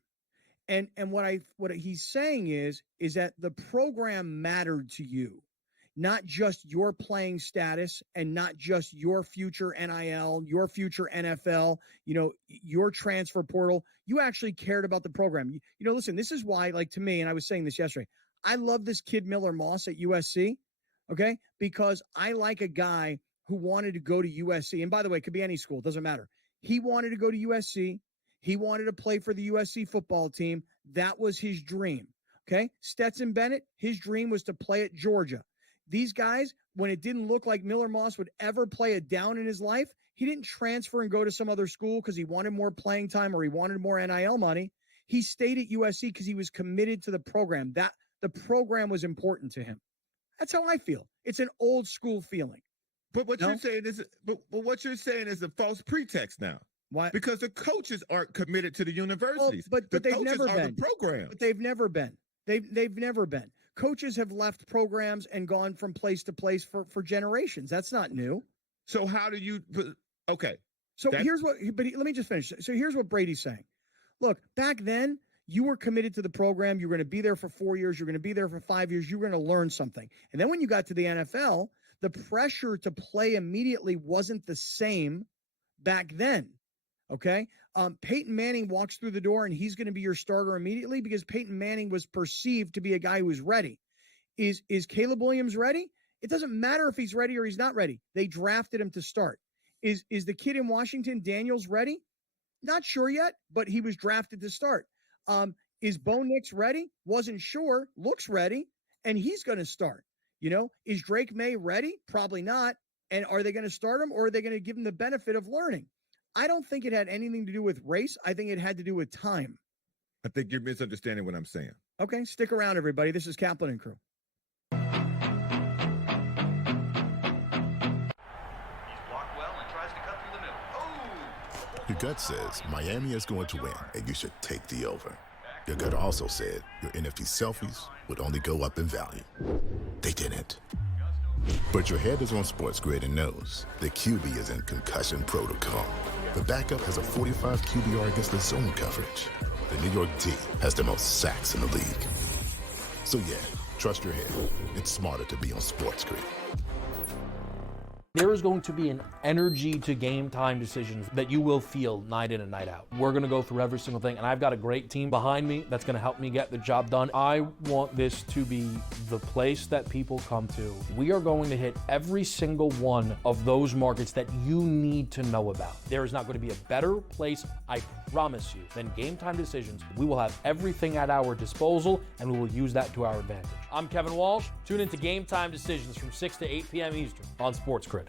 And what he's saying is that the program mattered to you, not just your playing status and not just your future NIL, your future NFL, your transfer portal. You actually cared about the program. Listen, this is why, like, to me, and I was saying this yesterday, I love this kid Miller Moss at USC, okay? Because I like a guy who wanted to go to USC. And by the way, it could be any school, it doesn't matter. He wanted to go to USC. He wanted to play for the USC football team. That was his dream, okay? Stetson Bennett, his dream was to play at Georgia. These guys, when it didn't look like Miller Moss would ever play a down in his life, he didn't transfer and go to some other school because he wanted more playing time or he wanted more NIL money. He stayed at USC because he was committed to the program. That the program was important to him. That's how I feel. It's an old school feeling. But what you're saying is, but what you're saying is a false pretext now. Why? Because the coaches aren't committed to the universities. But the they've coaches never are been. the programs. But they've never been. They've never been. Coaches have left programs and gone from place to place for generations. That's not new. So how do you? Okay. So here's what. But let me just finish. So here's what Brady's saying. Look, back then you were committed to the program. You were going to be there for 4 years. You're going to be there for 5 years. You were going to learn something. And then when you got to the NFL, the pressure to play immediately wasn't the same back then. Okay. Peyton Manning walks through the door and he's going to be your starter immediately because Peyton Manning was perceived to be a guy who was ready. Is Caleb Williams ready? It doesn't matter if he's ready or he's not ready. They drafted him to start. Is the kid in Washington, Daniels, ready? Not sure yet, but he was drafted to start. Is Bo Nix ready? Wasn't sure. Looks ready, and he's going to start. Is Drake May ready? Probably not. And are they going to start him or are they going to give him the benefit of learning? I don't think it had anything to do with race. I think it had to do with time. I think you're misunderstanding what I'm saying. Okay, stick around, everybody. This is Kaplan and Crew. He's blocked well and tries to cut through the middle. Oh! Your gut says Miami is going to win, and you should take the over. Your gut also said your NFT selfies would only go up in value. They didn't. But your head is on SportsGrid and knows the QB is in concussion protocol. The backup has a 45 QBR against the zone coverage. The New York D has the most sacks in the league. So yeah, trust your head. It's smarter to be on SportsGrid. There is going to be an energy to game time decisions that you will feel night in and night out. We're going to go through every single thing, and I've got a great team behind me that's going to help me get the job done. I want this to be the place that people come to. We are going to hit every single one of those markets that you need to know about. There is not going to be a better place, I promise you, than game time decisions. We will have everything at our disposal, and we will use that to our advantage. I'm Kevin Walsh. Tune into Game Time Decisions from 6 to 8 p.m. Eastern on SportsGrid.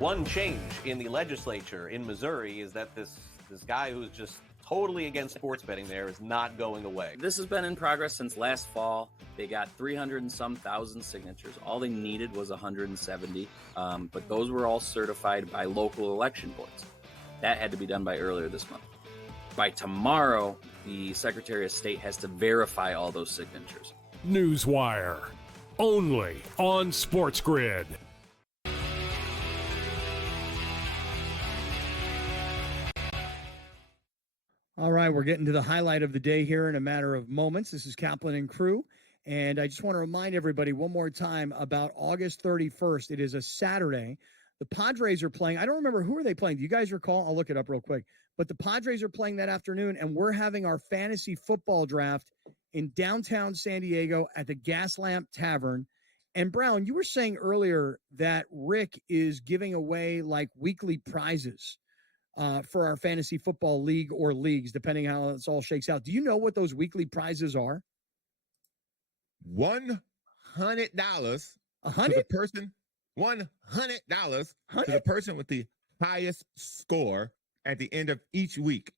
One change in the legislature in Missouri is that this guy who's just totally against sports betting there is not going away. This has been in progress since last fall. They got 300 and some thousand signatures. All they needed was 170, but those were all certified by local election boards. That had to be done by earlier this month. By tomorrow, the Secretary of State has to verify all those signatures. Newswire, only on SportsGrid. All right, we're getting to the highlight of the day here in a matter of moments. This is Kaplan and Crew, and I just want to remind everybody one more time about August 31st. It is a Saturday. The Padres are playing. I don't remember, who are they playing? Do you guys recall? I'll look it up real quick. But the Padres are playing that afternoon, and we're having our fantasy football draft in downtown San Diego at the Gaslamp Tavern. And Brown, you were saying earlier that Rick is giving away like weekly prizes for our fantasy football league or leagues, depending how this all shakes out. Do you know what those weekly prizes are? $100 to the person. $100 to the person with the highest score at the end of each week,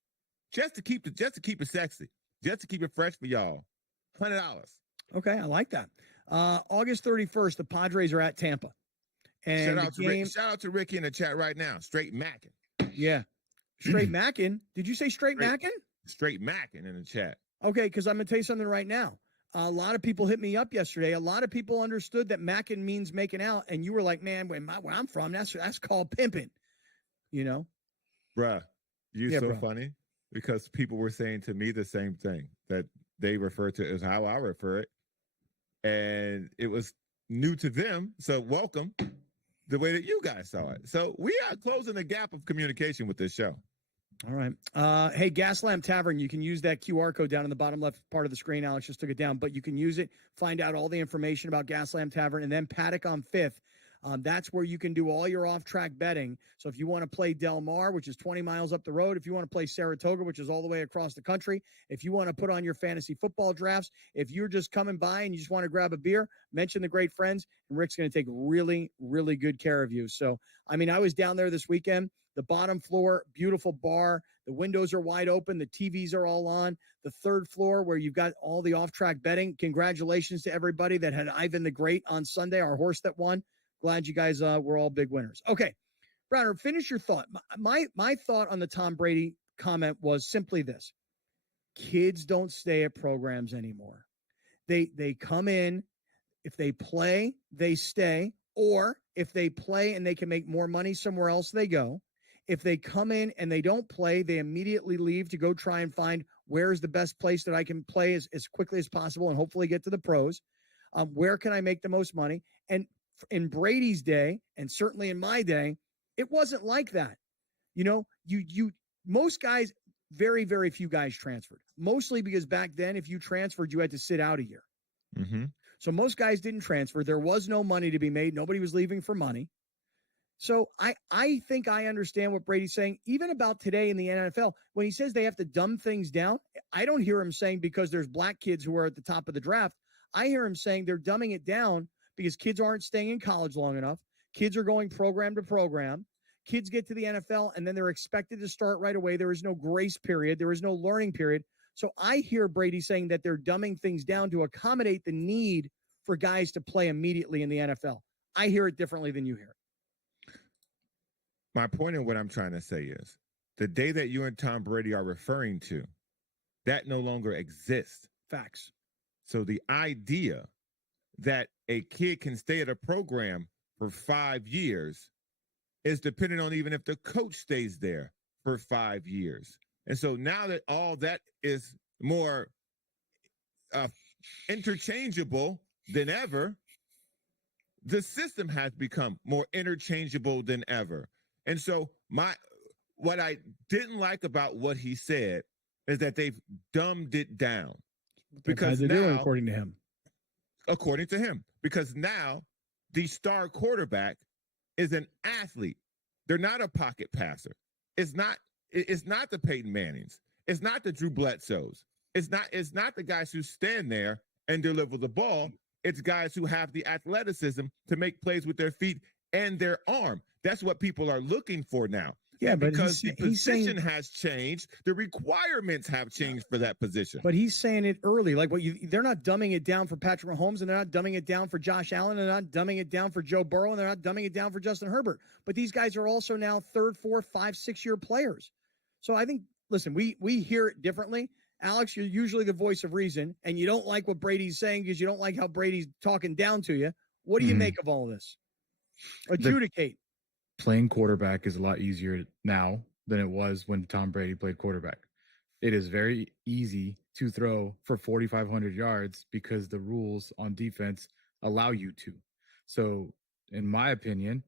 just to keep it sexy, just to keep it fresh for y'all. $100. Okay, I like that. August 31st, the Padres are at Tampa. And shout out to Ricky in the chat right now. Straight mackin'. Yeah. Straight mackin'? Did you say straight mackin'? Straight mackin' in the chat. Okay, because I'm going to tell you something right now. A lot of people hit me up yesterday. A lot of people understood that mackin' means making out, and you were like, man, where I'm from, that's called pimping. You know? Bruh, funny because people were saying to me the same thing that they refer to as how I refer it. And it was new to them. So welcome the way that you guys saw it. So we are closing the gap of communication with this show. All right. Hey, Gaslamp Tavern, you can use that QR code down in the bottom left part of the screen. Alex just took it down, but you can use it, find out all the information about Gaslamp Tavern, and then Paddock on 5th. That's where you can do all your off-track betting. So if you want to play Del Mar, which is 20 miles up the road, if you want to play Saratoga, which is all the way across the country, if you want to put on your fantasy football drafts, if you're just coming by and you just want to grab a beer, mention the great friends, and Rick's going to take really, really good care of you. So, I mean, I was down there this weekend. The bottom floor, beautiful bar. The windows are wide open. The TVs are all on. The third floor where you've got all the off-track betting. Congratulations to everybody that had Ivan the Great on Sunday, our horse that won. Glad you guys were all big winners. Okay, Browner, finish your thought. My thought on the Tom Brady comment was simply this. Kids don't stay at programs anymore. They come in. If they play, they stay. Or if they play and they can make more money somewhere else, they go. If they come in and they don't play, they immediately leave to go try and find where's the best place that I can play as quickly as possible and hopefully get to the pros. Where can I make the most money? And in Brady's day, and certainly in my day, it wasn't like that. You know, most guys, very, very few guys transferred. Mostly because back then, if you transferred, you had to sit out a year. Mm-hmm. So most guys didn't transfer. There was no money to be made. Nobody was leaving for money. So I think I understand what Brady's saying, even about today in the NFL. When he says they have to dumb things down, I don't hear him saying because there's black kids who are at the top of the draft. I hear him saying they're dumbing it down because kids aren't staying in college long enough. Kids are going program to program. Kids get to the NFL, and then they're expected to start right away. There is no grace period. There is no learning period. So I hear Brady saying that they're dumbing things down to accommodate the need for guys to play immediately in the NFL. I hear it differently than you hear it. My point in what I'm trying to say is the day that you and Tom Brady are referring to, that no longer exists. Facts. So the idea that a kid can stay at a program for 5 years is dependent on even if the coach stays there for 5 years. And so now that all that is more interchangeable than ever, the system has become more interchangeable than ever. And so what I didn't like about what he said is that they've dumbed it down. Because they're doing, according to him. According to him. Because now the star quarterback is an athlete. They're not a pocket passer. It's not the Peyton Mannings. It's not the Drew Bledsoes. It's not the guys who stand there and deliver the ball. It's guys who have the athleticism to make plays with their feet and their arm. That's what people are looking for now. Yeah, but because the position has changed, the requirements have changed for that position. But he's saying it early. Like they're not dumbing it down for Patrick Mahomes, and they're not dumbing it down for Josh Allen, and they're not dumbing it down for Joe Burrow, and they're not dumbing it down for Justin Herbert. But these guys are also now 3rd, 4th, 5, 6-year players. So I think, listen, we hear it differently. Alex, you're usually the voice of reason, and you don't like what Brady's saying because you don't like how Brady's talking down to you. What do you make of all of this? Adjudicate. Playing quarterback is a lot easier now than it was when Tom Brady played quarterback. It is very easy to throw for 4,500 yards because the rules on defense allow you to. So, in my opinion,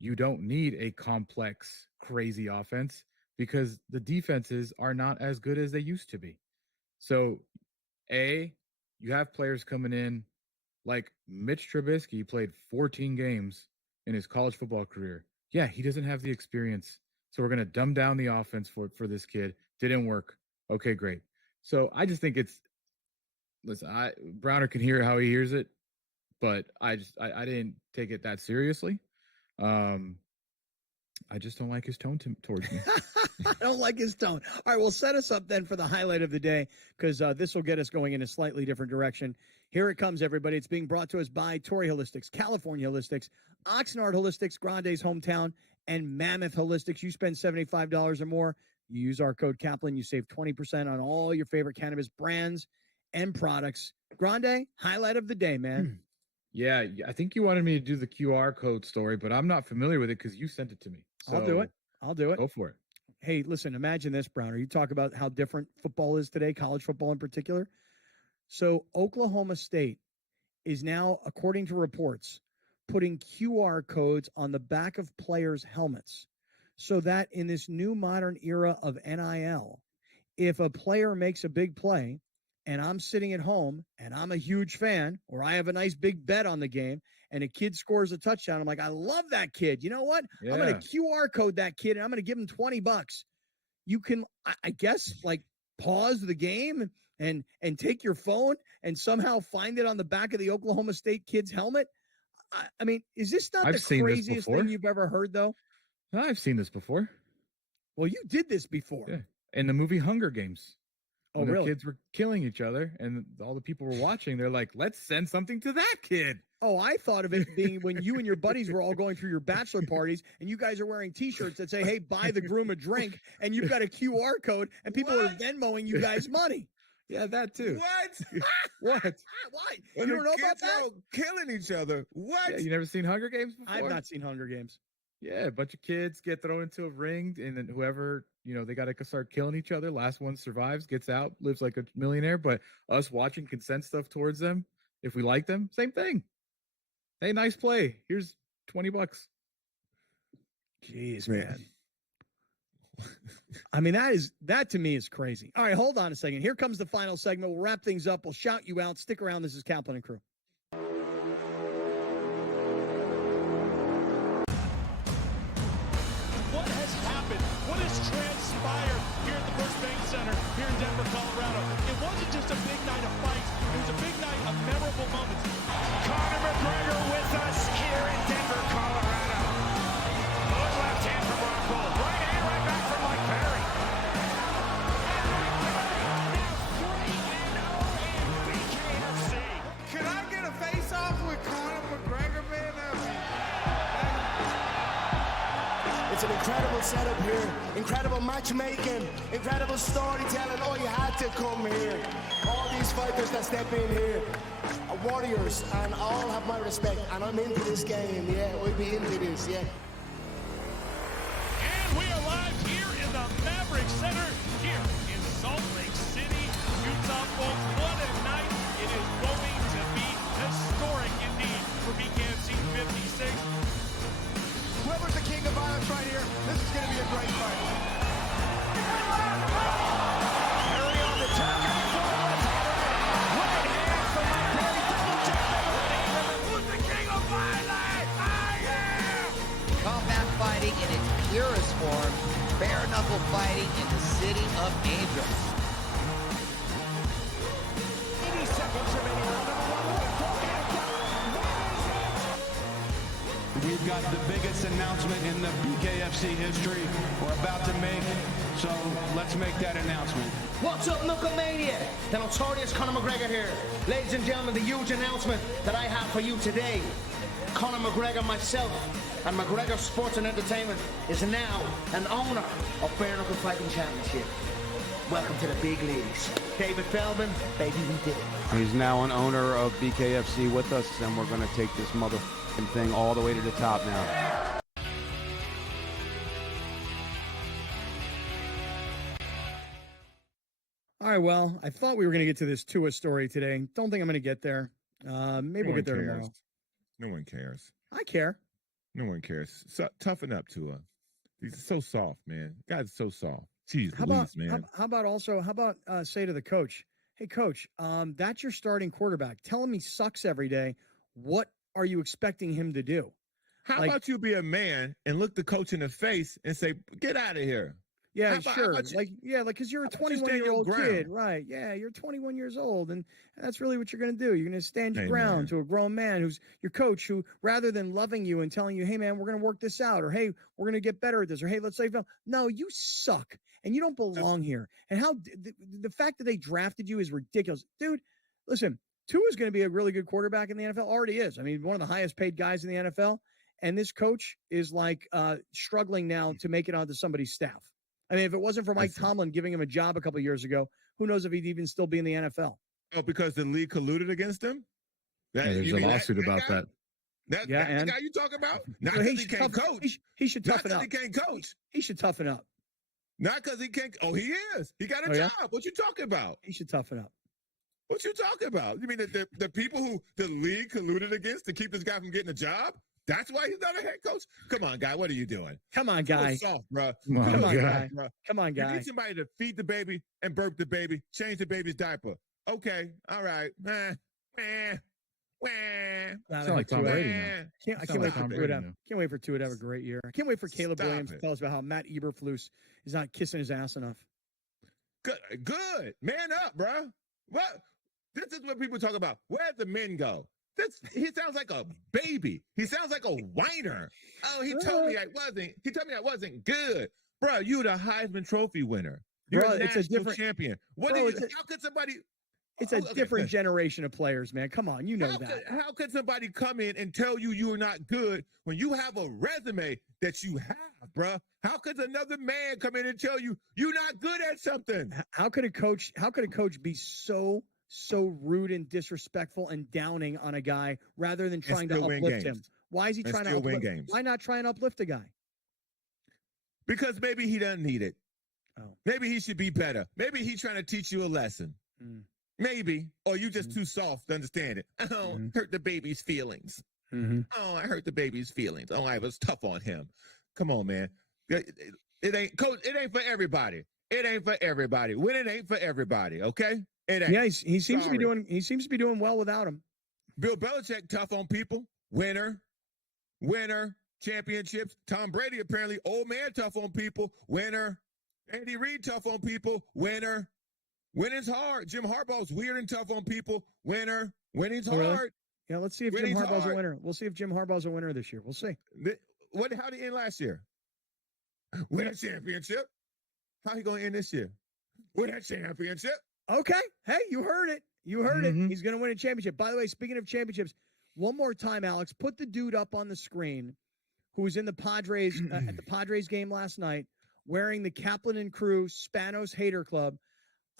you don't need a complex, crazy offense because the defenses are not as good as they used to be. So, you have players coming in like Mitch Trubisky played 14 games in his college football career. Yeah, he doesn't have the experience. So we're going to dumb down the offense for this kid. Didn't work. Okay, great. So I just think Browner can hear how he hears it, but I didn't take it that seriously. I just don't like his tone towards me. I don't like his tone. All right, well, set us up then for the highlight of the day, because this will get us going in a slightly different direction. Here it comes, everybody. It's being brought to us by Torrey Holistics, California Holistics, Oxnard Holistics, Grande's hometown, and Mammoth Holistics. You spend $75 or more, you use our code Kaplan, you save 20% on all your favorite cannabis brands and products. Grande, highlight of the day, man. Yeah, I think you wanted me to do the QR code story, but I'm not familiar with it because you sent it to me. So I'll do it. I'll do it. Go for it. Hey, listen, imagine this, Browner. You talk about how different football is today, college football in particular. So Oklahoma State is now, according to reports, putting QR codes on the back of players' helmets so that in this new modern era of NIL, if a player makes a big play and I'm sitting at home and I'm a huge fan, or I have a nice big bet on the game and a kid scores a touchdown, I'm like, I love that kid. You know what? Yeah. I'm going to QR code that kid and I'm going to give him $20. You can, I guess, like pause the game and take your phone and somehow find it on the back of the Oklahoma State kid's helmet. I mean, is this not the craziest thing you've ever heard, though? No, I've seen this before. Well, you did this before. Yeah. In the movie Hunger Games. Oh, when really? The kids were killing each other and all the people were watching. They're like, let's send something to that kid. Oh, I thought of it being when you and your buddies were all going through your bachelor parties and you guys are wearing T-shirts that say, hey, buy the groom a drink, and you've got a QR code and people are Venmoing you guys money. Yeah, that too. What? What? Why? When You don't the know about kids that? are killing each other. What? Yeah, you never seen Hunger Games before? I've not seen Hunger Games. Yeah, a bunch of kids get thrown into a ring, and then whoever, they got to start killing each other. Last one survives, gets out, lives like a millionaire. But us watching consent stuff towards them, if we like them, same thing. Hey, nice play. Here's $20. Jeez, man. I mean, that to me is crazy. All right, hold on a second. Here comes the final segment. We'll wrap things up. We'll shout you out. Stick around. This is Kaplan and Crew. What has happened? What has transpired here at the First Bank Center here in Denver, Colorado? It wasn't just a big night of fights. It was a big night of memorable moments. Conor McGregor with us here in Denver, Colorado. Good left hand from Rockhold. Right hand right back from Mike Perry. Can I get a face-off with Conor McGregor, man? It's an incredible setup here, incredible matchmaking, incredible storytelling. Oh, you had to come here. All these fighters that step in here are warriors, and all have my respect. And I'm into this game, yeah. We'll be into this, yeah. And we are live here in the Maverick Center here in Salt Lake City, Utah, folks. What a night. It is going to be historic indeed for BKFC 56. Whoever's the king of violence right here, this is going to be a great fight. Perry on the top. Right hand from Mike Perry. Double jab. Who's the king of violence? I am! Combat fighting in its purest form, bare knuckle fighting in the city of angels. 80 seconds remaining. We've got the biggest announcement in the BKFC history we're about to make, so let's make that announcement. What's up, Knucklemania? The notorious Conor McGregor here. Ladies and gentlemen, the huge announcement that I have for you today. Conor McGregor, myself, and McGregor Sports and Entertainment is now an owner of Bare Knuckle Fighting Championship. Welcome to the big leagues. David Feldman, baby, we did it. He's now an owner of BKFC with us, and we're going to take this motherfucking thing all the way to the top now. All right, well, I thought we were going to get to this Tua story today. Don't think I'm going to get there. Maybe we'll get there tomorrow. No one cares. I care. No one cares. So, toughen up, Tua. He's so soft, man. Guy's so soft. Jeez, How Louise, about man. how about say to the coach, hey, coach, that's your starting quarterback. Tell him he sucks every day. What are you expecting him to do? How about you be a man and look the coach in the face and say, get out of here? Yeah, How about- sure. how about you- Like, because you're a how about you stand 21-year-old your kid, ground? right? Yeah, you're 21 years old, and that's really what you're going to do. You're going to stand your Hey, ground man. to a grown man who's your coach, who rather than loving you and telling you, "Hey, man, we're going to work this out," or "Hey, we're going to get better at this," or "Hey, let's say no, you suck and you don't belong here." And the fact that they drafted you is ridiculous, dude. Listen, Tua is going to be a really good quarterback in the NFL. Already is. I mean, one of the highest paid guys in the NFL. And this coach is like struggling now to make it onto somebody's staff. I mean, if it wasn't for Mike Tomlin giving him a job a couple of years ago, who knows if he'd even still be in the NFL? Oh, because the league colluded against him? There's a lawsuit about guy? that. That's and the guy you talking about? Not So because he can't tough- coach. He should Not toughen 'cause up. he can't coach. He should toughen up. Not because he can't. Oh, he is. He got a Oh, yeah? job. What you talking about? He should toughen up. What you talking about? You mean the people who the league colluded against to keep this guy from getting a job? That's why he's not a head coach? Come on, guy. What are you doing? Come on, guy. So soft, bro. Come on, guy. Bro. Come on, You guy. need somebody to feed the baby and burp the baby, change the baby's diaper. Okay, all right. Sound like Tom Brady now. I can't wait for Tua to have a great year. I can't wait for Caleb Stop Williams to it. tell us about how Matt Eberflus is not kissing his ass enough. Good. Man up, bro. What? This is what people talk about. Where'd the men go? He sounds like a baby. He sounds like a whiner. Oh, he told me I wasn't. He told me I wasn't good, bro. You the Heisman Trophy winner. You're Bro, a it's a national different champion. Bro, How could somebody? It's a different generation of players, man. Come on, you know that. How could somebody come in and tell you you're not good when you have a resume that you have, bro? How could another man come in and tell you you're not good at something? How could a coach be so rude and disrespectful and downing on a guy rather than trying to still win uplift him? games. Why is he And trying to still win uplift? games. Why not try and uplift a guy? Because maybe he doesn't need it. Oh. Maybe he should be better. Maybe he's trying to teach you a lesson. Maybe. Or you just too soft to understand it. Oh, hurt the baby's feelings. Oh, I hurt the baby's feelings. Oh, I was tough on him. Come on, man. It ain't coach. It ain't for everybody. It ain't for everybody. Winning ain't for everybody. Okay. It ain't. Yeah, he seems to be Sorry. doing. He seems to be doing well without him. Bill Belichick tough on people. Winner. Championships. Tom Brady apparently old man tough on people. Winner. Andy Reid tough on people. Winner. Winning's hard. Jim Harbaugh's weird and tough on people. Winner. Winning's Oh, really? hard. Yeah, let's see if Winning's Jim Harbaugh's hard. a winner. We'll see if Jim Harbaugh's a winner this year. We'll see. How did he end last year? Win a championship. How he gonna end this year? Win a championship. Okay. Hey, you heard it. You heard it. He's going to win a championship. By the way, speaking of championships, one more time, Alex, put the dude up on the screen who was in the Padres at the Padres game last night wearing the Kaplan and Crew Spanos Hater Club.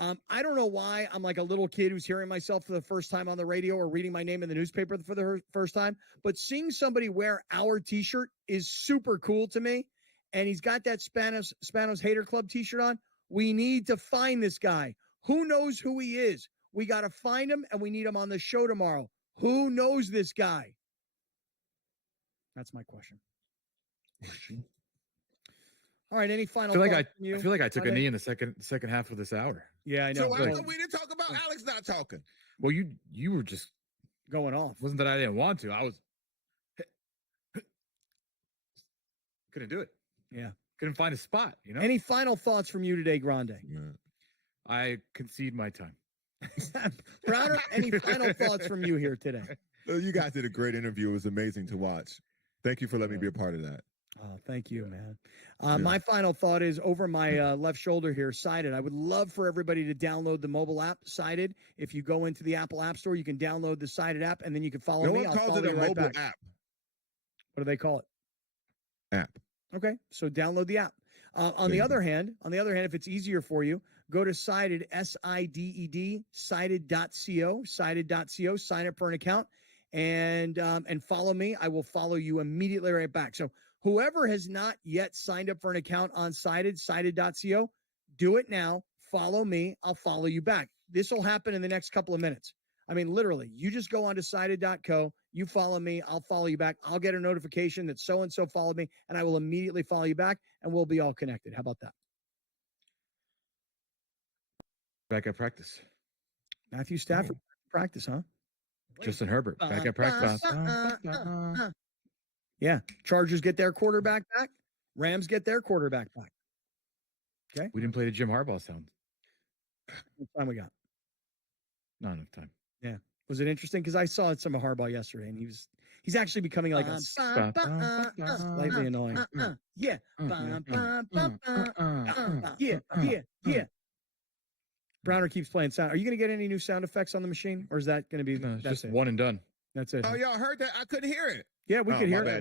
I don't know why I'm like a little kid who's hearing myself for the first time on the radio or reading my name in the newspaper for the first time, but seeing somebody wear our t-shirt is super cool to me. And he's got that Spanos Hater Club t-shirt on. We need to find this guy. Who knows who he is? We got to find him, and we need him on the show tomorrow. Who knows this guy? That's my question. All right, any final thoughts from you? I feel like I took a knee in the second half of this hour. Yeah, I know. So how come we didn't talk about Alex not talking? Well, you were just going off. Wasn't that I didn't want to. I was couldn't do it. Yeah. Couldn't find a spot, you know? Any final thoughts from you today, Grande? I concede my time. Browner, any final thoughts from you here today? You guys did a great interview. It was amazing to watch. Thank you for letting me be a part of that. Oh, thank you, man. My final thought is over my left shoulder here, Sided. I would love for everybody to download the mobile app, Sided. If you go into the Apple App Store, you can download the Sided app, and then you can follow No me. one I'll calls follow it a you right mobile back. app. What do they call it? App. Okay, so download the app. On the other hand, if it's easier for you, go to Sided, SIDED, sided.co, sided.co, sign up for an account, and follow me. I will follow you immediately right back. So whoever has not yet signed up for an account on Sided, sided.co, do it now. Follow me. I'll follow you back. This will happen in the next couple of minutes. I mean, literally, you just go on to sided.co, you follow me, I'll follow you back. I'll get a notification that so-and-so followed me, and I will immediately follow you back, and we'll be all connected. How about that? Back at practice. Matthew Stafford, practice, huh? Justin Herbert, back at practice. Yeah, Chargers get their quarterback back. Rams get their quarterback back. Okay. We didn't play the Jim Harbaugh sound. What time we got? Not enough time. Yeah. Was it interesting? Because I saw some of Harbaugh yesterday, and he's actually becoming like slightly annoying. Yeah. Yeah. Browner keeps playing sound. Are you going to get any new sound effects on the machine, or is that going to be No, it's just one and done? That's it. Oh, y'all heard that? I couldn't hear it. Yeah, we could hear my it. bad.